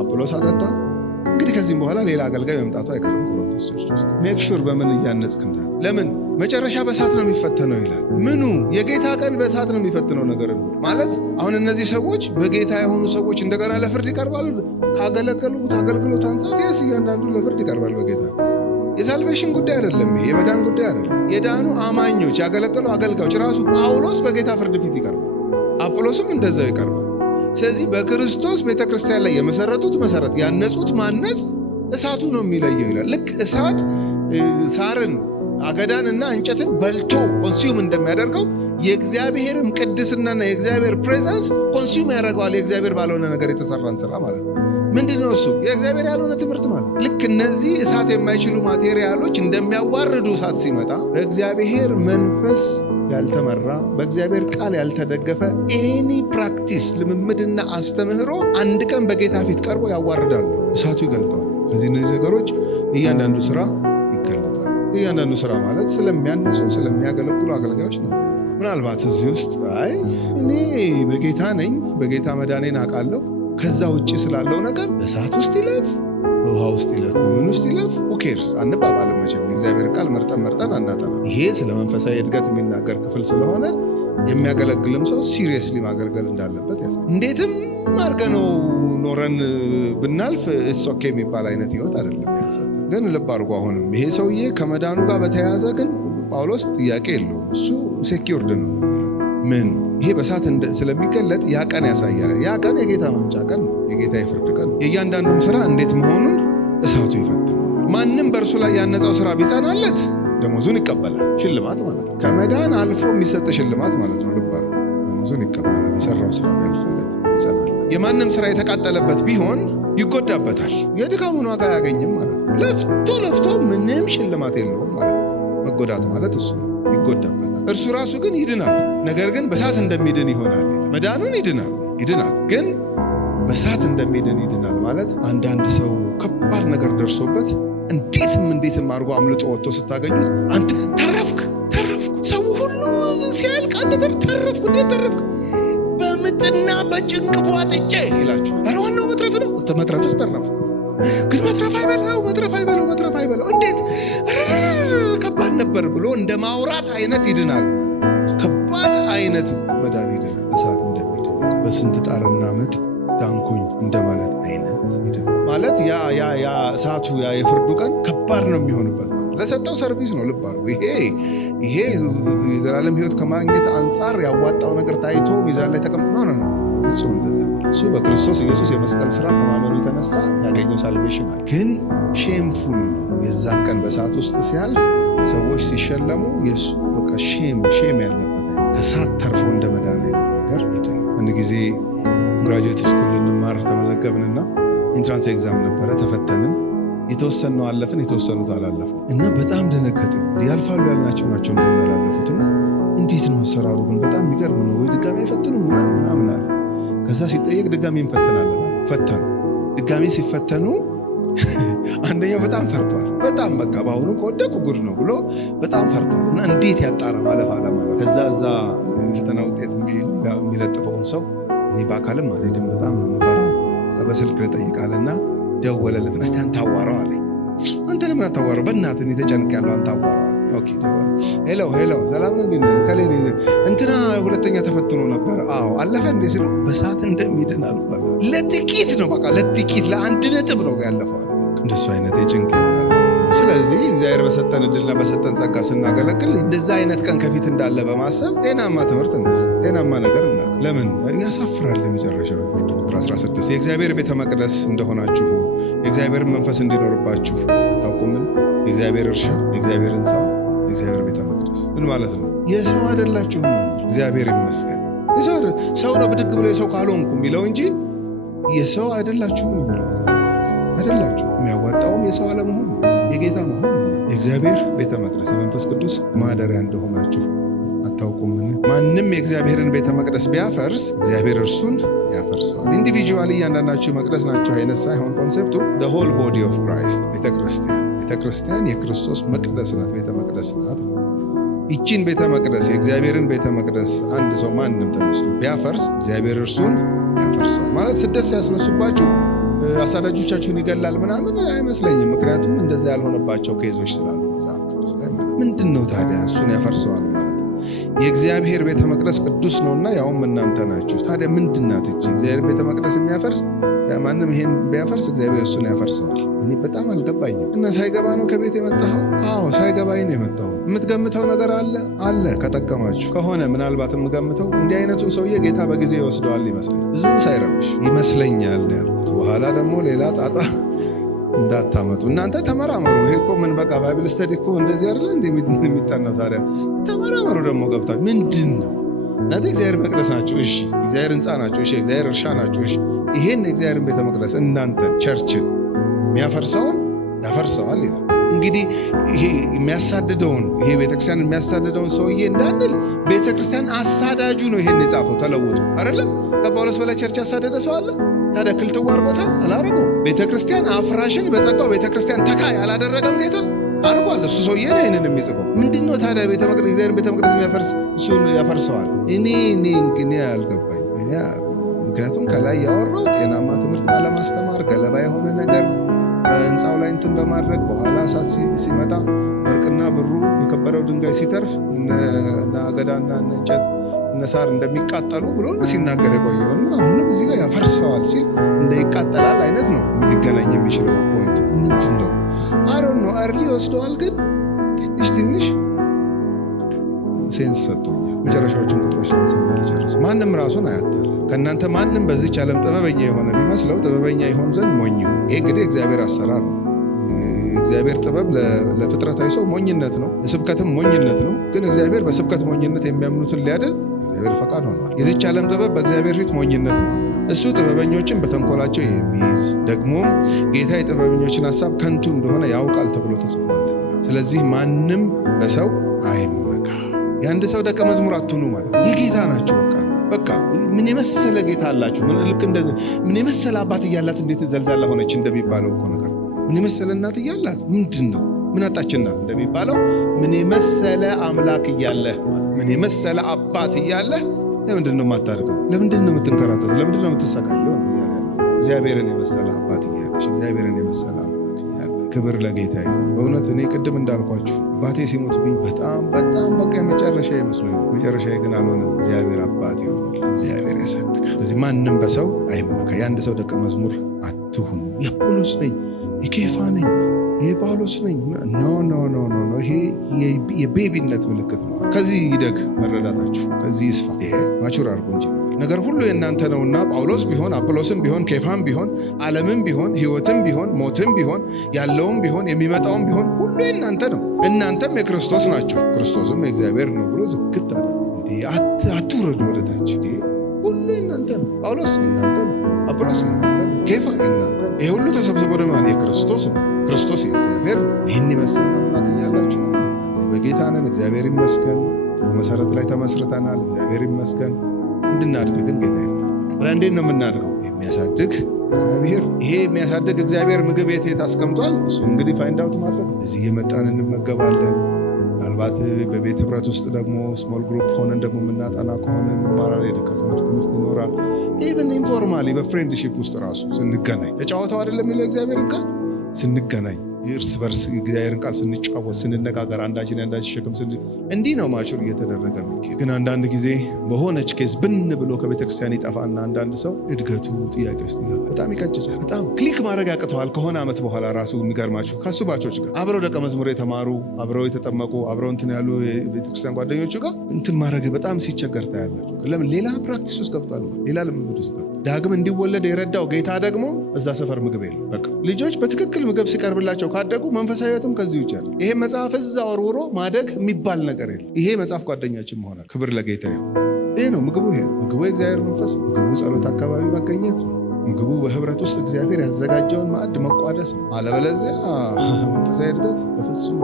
አጵሎስ አጠጣ። እንግዲህ ከዚህም በኋላ ሌላ አገልጋይ መምጣቱ አይቀርም ቆሮንቶስ ቸርች ውስጥ። ሜክ ሹር በምን እያነጽክ እንዳለ። ለምን መጨረሻ በእሳት ነው የሚፈተነው ይላል። ምኑ? የጌታ ቀን በእሳት ነው የሚፈትነው ነገር ማለት። አሁን እነዚህ ሰዎች በጌታ የሆኑ ሰዎች እንደገና ለፍርድ ይቀርባሉ። ካገለገሉት አገልግሎት አንጻር ያስ እያንዳንዱ ለፍርድ ይቀርባል በጌታ። የሳልቬሽን ጉዳይ አይደለም፣ የመዳን ጉዳይ አይደለም። የዳኑ አማኞች ያገለገሉ አገልጋዮች ራሱ ጳውሎስ በጌታ ፍርድ ፊት ይቀርባል። አጵሎስም እንደዛው ይቀርባል። ስለዚህ በክርስቶስ ቤተክርስቲያን ላይ የመሰረቱት መሰረት ያነጹት ማነጽ እሳቱ ነው የሚለየው ይላል። ልክ እሳት ሳርን አገዳንና እንጨትን በልቶ ኮንሱም እንደሚያደርገው የእግዚአብሔርም ቅድስናና የእግዚአብሔር ፕሬዘንስ ኮንሱም ያደርገዋል። የእግዚአብሔር ባልሆነ ነገር የተሰራን ስራ ማለት ነው። ምንድነው እሱ? የእግዚአብሔር ያልሆነ ትምህርት ማለት። ልክ እነዚህ እሳት የማይችሉ ማቴሪያሎች እንደሚያዋርዱ እሳት ሲመጣ በእግዚአብሔር መንፈስ ያልተመራ በእግዚአብሔር ቃል ያልተደገፈ ኤኒ ፕራክቲስ ልምምድና አስተምህሮ አንድ ቀን በጌታ ፊት ቀርቦ ያዋርዳሉ። እሳቱ ይገልጠዋል። ስለዚህ እነዚህ ነገሮች እያንዳንዱ ስራ ይገለጣል። እያንዳንዱ ስራ ማለት ስለሚያንጹ ስለሚያገለግሉ አገልጋዮች ነው። ምናልባት እዚህ ውስጥ አይ እኔ በጌታ ነኝ፣ በጌታ መዳኔን አውቃለሁ፣ ከዛ ውጭ ስላለው ነገር በእሳት ውስጥ ይለፍ በውሃ ውስጥ ይለፍ በምን ውስጥ ይለፍ ኬርስ አንባባልም። መቼም የእግዚአብሔር ቃል መርጠን አናጠና። ይሄ ስለ መንፈሳዊ እድገት የሚናገር ክፍል ስለሆነ የሚያገለግልም ሰው ሲሪየስሊ ማገልገል እንዳለበት ያሳያል። እንዴትም አድርገነው ኖረን ብናልፍ እስ ኦኬ የሚባል አይነት ህይወት አይደለም ያሰጠን። ግን ልብ አድርጎ አሁንም ይሄ ሰውዬ ከመዳኑ ጋር በተያያዘ ግን ጳውሎስ ጥያቄ የለውም። እሱ ሴኪውርድ ነው የሚለው ምን ይሄ በእሳት ስለሚገለጥ ያ ቀን ያሳያል። ያ ቀን የጌታ መምጫ ቀን ነው፣ የጌታ የፍርድ ቀን ነው። የእያንዳንዱም ስራ እንዴት መሆኑን እሳቱ ይፈትናል። ማንም በእርሱ ላይ ያነጻው ስራ ቢጸናለት ደሞዙን ይቀበላል። ሽልማት ማለት ነው። ከመዳን አልፎ የሚሰጥ ሽልማት ማለት ነው። ልባር ደሞዙን ይቀበላል። የሰራው ስራ ያልፍለት ይጸናል። የማንም ስራ የተቃጠለበት ቢሆን ይጎዳበታል፣ የድካሙን ዋጋ አያገኝም ማለት ነው። ለፍቶ ምንም ሽልማት የለውም ማለት ነው። መጎዳት ማለት እሱ ነው። ይጎዳበታል። እርሱ ራሱ ግን ይድናል፣ ነገር ግን በእሳት እንደሚድን ይሆናል። መዳኑን ይድናል ግን በእሳት እንደሚድን ይድናል ማለት አንዳንድ ሰው ከባድ ነገር ደርሶበት እንዴትም አድርጎ አምልጦ ወጥቶ ስታገኙት አንተ ተረፍክ፣ ሰው ሁሉ ሲያልቅ አንተ ተረፍክ። እንዴት ተረፍክ? በምጥና በጭንቅ ቧጥጬ ይላችሁ። ኧረ ዋናው መትረፍ ነው። መትረፍስ ተረፍኩ፣ ግን መትረፍ አይበለው እንዴት ከባድ ነበር ብሎ እንደ ማውራት አይነት ይድናል ማለት። ከባድ አይነት መዳን ይድናል። በእሳት እንደሚድን በስንት ጣርና ምጥ ዳንኩኝ እንደማለት አይነት ይድናል ማለት። ያ እሳቱ ያ የፍርዱ ቀን ከባድ ነው የሚሆንበት ማለት ለሰጠው ሰርቪስ ነው። ልብ አድርጉ። ይሄ የዘላለም ሕይወት ከማግኘት አንጻር ያዋጣው ነገር ታይቶ ሚዛን ላይ ተቀምጦ ነው። ፍጹም እንደዛ እሱ በክርስቶስ ኢየሱስ የመስቀል ሥራ ከማመኑ የተነሳ ያገኘው ሳልቬሽን አለ። ግን ሼምፉል ነው። የዛን ቀን በእሳት ውስጥ ሲያልፍ ሰዎች ሲሸለሙ የእሱ በቃ ሼም ያለበት አይነት ከእሳት ተርፎ እንደ መዳን አይነት ነገር ይድናል። አንድ ጊዜ ግራጁዌት ስኩል ልንማር ተመዘገብንና ኢንትራንስ ኤግዛም ነበረ። ተፈተንን። የተወሰነው አለፍን፣ የተወሰኑት አላለፉ እና በጣም ደነገጥን። ያልፋሉ ያልናቸው ናቸው እንደሚያላለፉትና እንዴት ነው አሰራሩ ግን በጣም የሚገርም ነው። ወይ ድጋሚ ፈትኑ ምናምን አለ። ከዛ ሲጠየቅ ድጋሚ እንፈትናለን አለ። ፈተኑ። ድጋሚ ሲፈተኑ አንደኛው በጣም ፈርቷል። በጣም በቃ በአሁኑ ከወደቁ ጉድ ነው ብሎ በጣም ፈርቷል እና እንዴት ያጣራ ማለፍ አለማለፍ። ከዛ እዛ ፈተና ውጤት የሚለጥፈውን ሰው እኔ በአካልም አልሄድም በጣም ነው የምፈራው፣ በስልክ ልጠይቃልና ደወለለት። እስቲ አንተ አዋራው አለኝ። አንተ ለምን አታዋራው? በእናትህ እኔ ተጨንቄያለሁ፣ አንተ አዋራው አለኝ። ኦኬ ደወለ። ሄሎ ሰላም ነው እንዴ? ከሌኒ እንትና ሁለተኛ ተፈትኖ ነበር። አዎ አለፈ እንዴ ሲሉ በእሳት እንደሚድን አልፏል። ለጥቂት ነው በቃ ለጥቂት ለአንድ ነጥብ ነው ያለፈው። እንደሱ አይነት የጭንቅ ይሆናል ማለት ነው። ስለዚህ እግዚአብሔር በሰጠን እድልና በሰጠን ጸጋ ስናገለግል እንደዛ አይነት ቀን ከፊት እንዳለ በማሰብ ጤናማ ትምህርት ጤናማ ነገር እና ለምን ያሳፍራል? የመጨረሻው 16 የእግዚአብሔር ቤተ መቅደስ እንደሆናችሁ የእግዚአብሔር መንፈስ እንዲኖርባችሁ አታውቁምን? የእግዚአብሔር እርሻ፣ የእግዚአብሔር ሕንፃ፣ የእግዚአብሔር ቤተ መቅደስ ምን ማለት ነው? የሰው አይደላችሁም። እግዚአብሔር ይመስገን። ሰው ነው ብድግ ብሎ የሰው ካልሆንኩ የሚለው እንጂ የሰው አይደላችሁም አይደላችሁ። የሚያዋጣውም የሰው አለመሆን የጌታ መሆን የእግዚአብሔር ቤተ መቅደስ የመንፈስ ቅዱስ ማደሪያ እንደሆናችሁ አታውቁምን? ማንም የእግዚአብሔርን ቤተ መቅደስ ቢያፈርስ እግዚአብሔር እርሱን ያፈርሰዋል። ኢንዲቪጁዋሊ እያንዳንዳችሁ መቅደስ ናችሁ አይነት ሳይሆን ኮንሴፕቱ the whole body of Christ ቤተ ክርስቲያን የክርስቶስ መቅደስ ናት፣ ቤተ መቅደስ ናት። ይቺን ቤተ መቅደስ የእግዚአብሔርን ቤተ መቅደስ አንድ ሰው ማንም ተነስቶ ቢያፈርስ እግዚአብሔር እርሱን ያፈርሰዋል ማለት ስደት ሲያስነሱባችሁ አሳዳጆቻችሁን ይገላል ምናምን አይመስለኝም። ምክንያቱም እንደዛ ያልሆነባቸው ኬዞች ስላሉ መጽሐፍ ቅዱስ ላይ ማለት ምንድን ነው ታዲያ እሱን ያፈርሰዋል ማለት የእግዚአብሔር ቤተ መቅደስ ቅዱስ ነውና ያውም እናንተ ናችሁ። ታዲያ ምንድናት እቺ እግዚአብሔር ቤተ መቅደስ የሚያፈርስ? ማንም ይሄን ቢያፈርስ እግዚአብሔር እሱን ያፈርሰዋል። እኔ በጣም አልገባኝም። እና ሳይገባ ነው ከቤት የመጣኸው? አዎ ሳይገባኝ ነው የመጣሁት። የምትገምተው ነገር አለ ከጠቀማችሁ ከሆነ ምናልባት የምገምተው እንዲህ አይነቱን ሰውዬ ጌታ በጊዜ ይወስደዋል ይመስለኛል። ብዙ ሳይረብሽ ይመስለኛል ያልኩት። በኋላ ደግሞ ሌላ ጣጣ እንዳታመጡ እናንተ ተመራመሩ። ይሄ እኮ ምን በቃ ባይብል ስተዲ እኮ እንደዚህ አይደል እንደ የሚጠናው። ታዲያ ተመራመሩ ደግሞ ገብታችሁ ምንድን ነው እናንተ እግዚአብሔር መቅደስ ናችሁ። እሺ እግዚአብሔር ሕንፃ ናችሁ። እሺ እግዚአብሔር እርሻ ናችሁ። እሺ ይሄን የእግዚአብሔርን ቤተ መቅደስ እናንተን ቸርችን የሚያፈርሰውን ያፈርሰዋል ይላል። እንግዲህ ይሄ የሚያሳድደውን ይሄ ቤተክርስቲያን የሚያሳድደውን ሰውዬ እንዳንል ቤተክርስቲያን አሳዳጁ ነው ይሄን የጻፈው ተለውጦ አይደለም። ከጳውሎስ በላይ ቸርች ያሳደደ ሰው አለ? ታዲያ ክልትዋ አድርጎታል? አላረገው። ቤተክርስቲያን አፍራሽን በጸጋው ቤተክርስቲያን ተካይ አላደረገም ጌታ አድርጓል። እሱ ሰውዬ ነው ይሄንን የሚጽፈው። ምንድነው ታዲያ ቤተ መቅደስ እግዚአብሔር ቤተ መቅደስ የሚያፈርስ እሱን ያፈርሰዋል? እኔ አልገባኝ። ምክንያቱም ከላይ ያወራው ጤናማ ትምህርት ባለማስተማር ገለባ የሆነ ነገር በህንፃው ላይ እንትን በማድረግ በኋላ እሳት ሲመጣ ወርቅና ብሩ የከበረው ድንጋይ ሲተርፍ እነ አገዳና እነ እንጨት እነ ሳር እንደሚቃጠሉ ብሎ ሲናገር የቆየውና አሁንም እዚህ ጋር ያፈርሰዋል ሲል እንዳይቃጠላል አይነት ነው ሊገናኝ የሚችለው ፖይንት ምንድን ነው? አሮን ነው አርሊ ወስደዋል። ግን ትንሽ ሴንስ ሰጥቶኛል። መጨረሻዎቹን ቁጥሮች ላንሳና ልጨርስ። ማንም ራሱን አያታልል። ከእናንተ ማንም በዚህች ዓለም ጥበበኛ የሆነ ቢመስለው ጥበበኛ ይሆን ዘንድ ሞኝ ይሁን። ይህ እንግዲህ እግዚአብሔር አሰራር ነው። እግዚአብሔር ጥበብ ለፍጥረታዊ ሰው ሞኝነት ነው፣ ለስብከትም ሞኝነት ነው። ግን እግዚአብሔር በስብከት ሞኝነት የሚያምኑትን ሊያድን እግዚአብሔር ፈቃድ ሆኗል። የዚች ዓለም ጥበብ በእግዚአብሔር ፊት ሞኝነት ነው። እሱ ጥበበኞችን በተንኮላቸው የሚይዝ ደግሞም ጌታ የጥበበኞችን ሐሳብ ከንቱ እንደሆነ ያውቃል ተብሎ ተጽፏል። ስለዚህ ማንም በሰው አይመካ። የአንድ ሰው ደቀ መዝሙር አትሁኑ ማለት የጌታ ናችሁ። በቃ ምን የመሰለ ጌታ አላችሁ። ምን የመሰለ አባት እያላት እንዴት ዘልዛላ ሆነች እንደሚባለው እኮ ነገር። ምን የመሰለ እናት እያላት ምንድን ነው ምን አጣችና እንደሚባለው ምን የመሰለ አምላክ እያለህ፣ ምን የመሰለ አባት እያለህ ለምንድን ነው የማታደርገው? ለምንድን ነው የምትንከራተት? ለምንድን ነው የምትሰቃየው? እግዚአብሔርን የመሰለ አባት እያለሽ፣ እግዚአብሔርን የመሰለ አምላክ እያለ ክብር ለጌታ ይሁን። በእውነት እኔ ቅድም እንዳልኳችሁ አባቴ ሲሞትብኝ በጣም በቃ የመጨረሻ ይመስለኝ፣ መጨረሻ ግን አልሆነም። እግዚአብሔር አባት ይሆናል፣ እግዚአብሔር ያሳድጋል። ስለዚህ ማንም በሰው አይመካ። የአንድ ሰው ደቀ መዝሙር አትሁኑ። የአጵሎስ ነኝ፣ የኬፋ ነኝ፣ የጳውሎስ ነኝ። ኖ ይሄ የቤቢነት ምልክት ነው። ከዚህ ይደግ መረዳታችሁ፣ ከዚህ ይስፋ፣ ማቹር አድርጎ እንጂ ነገር ሁሉ የእናንተ ነውና ጳውሎስ ቢሆን አጵሎስም ቢሆን ኬፋም ቢሆን ዓለምም ቢሆን ሕይወትም ቢሆን ሞትም ቢሆን ያለውም ቢሆን የሚመጣውም ቢሆን ሁሉ የእናንተ ነው። እናንተም የክርስቶስ ናቸው፣ ክርስቶስም የእግዚአብሔር ነው ብሎ ዝግት አለ። አትውረዱ ወደታች። ሁሉ የእናንተ ነው። ጳውሎስ የእናንተ ነው፣ አጵሎስ የእናንተ ነው፣ ኬፋ የእናንተ ነው። ይሄ ሁሉ ተሰብስቦ ደግሞ የክርስቶስ ነው። ክርስቶስ የእግዚአብሔር ይህን የመሰለ አምላክ እያላችሁ ነው። በጌታ ነን። እግዚአብሔር ይመስገን። በመሰረት ላይ ተመስርተናል። እግዚአብሔር ይመስገን። እንድናድግ ግን ጌታ ይፈልጋል። እንዴት ነው የምናድገው? የሚያሳድግ እግዚአብሔር። ይሄ የሚያሳድግ እግዚአብሔር ምግብ የት አስቀምጧል? እሱ እንግዲህ ፋይንድ አውት ማድረግ። እዚህ የመጣን እንመገባለን። ምናልባት በቤት ህብረት ውስጥ ደግሞ ስሞል ግሩፕ ሆነን ደግሞ የምናጠና ከሆነ እንማራለን። የደቀ ትምህርት ይኖራል። ኢቨን ኢንፎርማሊ በፍሬንድሺፕ ውስጥ ራሱ ስንገናኝ ተጫወተው አይደለም የሚለው እግዚአብሔርን ቃል ስንገናኝ እርስ በርስ እግዚአብሔርን ቃል ስንጫወት ስንነጋገር አንዳችን ሸክም እንዲህ ነው ማቹር እየተደረገ ነው። ግን አንዳንድ ጊዜ በሆነች ኬዝ ብን ብሎ ከቤተክርስቲያን ይጠፋና አንዳንድ ሰው እድገቱ ጥያቄ ውስጥ ይገባል። በጣም ይቀጭጫል። በጣም ክሊክ ማድረግ ያቅተዋል። ከሆነ ዓመት በኋላ ራሱ የሚገርማችሁ ከሱ ባቾች ጋር አብረው ደቀ መዝሙር የተማሩ አብረው የተጠመቁ አብረው እንትን ያሉ ቤተክርስቲያን ጓደኞቹ ጋር እንትን ማድረግ በጣም ሲቸገር ታያላችሁ። ለምን? ሌላ ፕራክቲስ ውስጥ ገብቷል። ሌላ ልምምድ ውስጥ ገብቷል። ዳግም እንዲወለድ የረዳው ጌታ ደግሞ እዛ ሰፈር ምግብ የለም። በቃ ልጆች በትክክል ምግብ ሲቀርብላቸው ካደጉ መንፈሳዊ ሕይወትም ከዚህ ውጭ አለ። ይሄ መጽሐፍ እዛ ወርውሮ ማደግ የሚባል ነገር የለም። ይሄ መጽሐፍ ጓደኛችን መሆናል። ክብር ለጌታ ይሁን። ይሄ ነው ምግቡ። ይሄ ነው ምግቡ። የእግዚአብሔር መንፈስ ምግቡ ጸሎት አካባቢ መገኘት ነው። ምግቡ በህብረት ውስጥ እግዚአብሔር ያዘጋጀውን ማዕድ መቋደስ ነው። አለበለዚያ መንፈሳዊ እድገት በፍጹም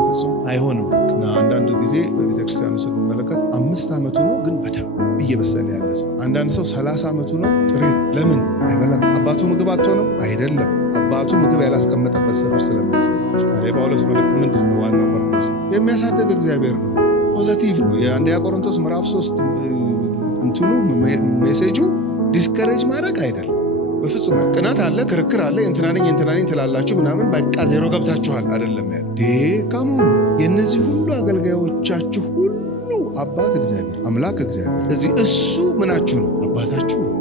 አይሆንም። እና አንዳንድ ጊዜ በቤተክርስቲያኑ ስንመለከት 5 ዓመቱ ነው ግን በደንብ እየበሰለ ያለ ሰው፣ አንዳንድ ሰው 30 ዓመቱ ነው ጥሬ ለምን አይበላም? አባቱ ምግብ አጥቶ ነው አይደለም። አባቱ ምግብ ያላስቀመጠበት ሰፈር ስለሚያስፈልግ። ታዲያ ጳውሎስ መልእክት ምንድን ነው? ዋናው ፐርፖዝ የሚያሳድግ እግዚአብሔር ነው። ፖዘቲቭ ነው። የአንደኛ ቆሮንቶስ ምዕራፍ 3 እንትኑ ሜሴጁ ዲስከሬጅ ማድረግ አይደለም። በፍጹም ቅናት አለ፣ ክርክር አለ፣ እንትናነኝ ትላላችሁ ምናምን በቃ ዜሮ ገብታችኋል አይደለም ያለ ካሞን የእነዚህ ሁሉ አገልጋዮቻችሁ ሁሉ አባት እግዚአብሔር አምላክ እግዚአብሔር እዚህ እሱ ምናችሁ ነው? አባታችሁ ነው።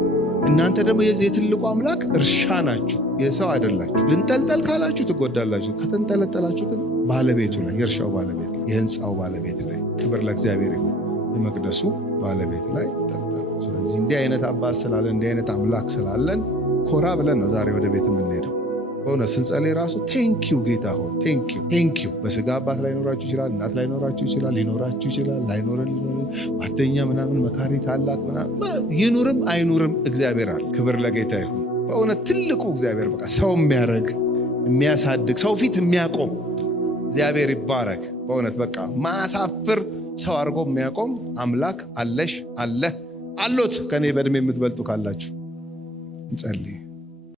እናንተ ደግሞ የዚህ የትልቁ አምላክ እርሻ ናችሁ፣ የሰው አይደላችሁ። ልንጠልጠል ካላችሁ ትጎዳላችሁ፣ ከተንጠለጠላችሁ ግን ባለቤቱ ላይ የእርሻው ባለቤት ላይ የህንፃው ባለቤት ላይ ክብር ለእግዚአብሔር ይሁን፣ የመቅደሱ ባለቤት ላይ ጠልጠሉ። ስለዚህ እንዲህ አይነት አባት ስላለን እንዲህ አይነት አምላክ ስላለን ኮራ ብለን ነው ዛሬ ወደ ቤት የምንሄደው። በእውነት ስንጸልይ ራሱ ቴንኪው ጌታ ሆይ ቴንኪው። በስጋ አባት ላይኖራችሁ ይችላል፣ እናት ላይኖራችሁ ይችላል፣ ሊኖራችሁ ይችላል፣ ላይኖረን ጓደኛ ምናምን መካሪ ታላቅ ምናምን ይኑርም አይኑርም እግዚአብሔር አለ። ክብር ለጌታ ይሁን። በእውነት ትልቁ እግዚአብሔር በቃ ሰው የሚያደርግ የሚያሳድግ ሰው ፊት የሚያቆም እግዚአብሔር ይባረክ። በእውነት በቃ ማሳፍር ሰው አድርጎ የሚያቆም አምላክ አለሽ አለህ አሎት። ከኔ በእድሜ የምትበልጡ ካላችሁ እንጸልይ።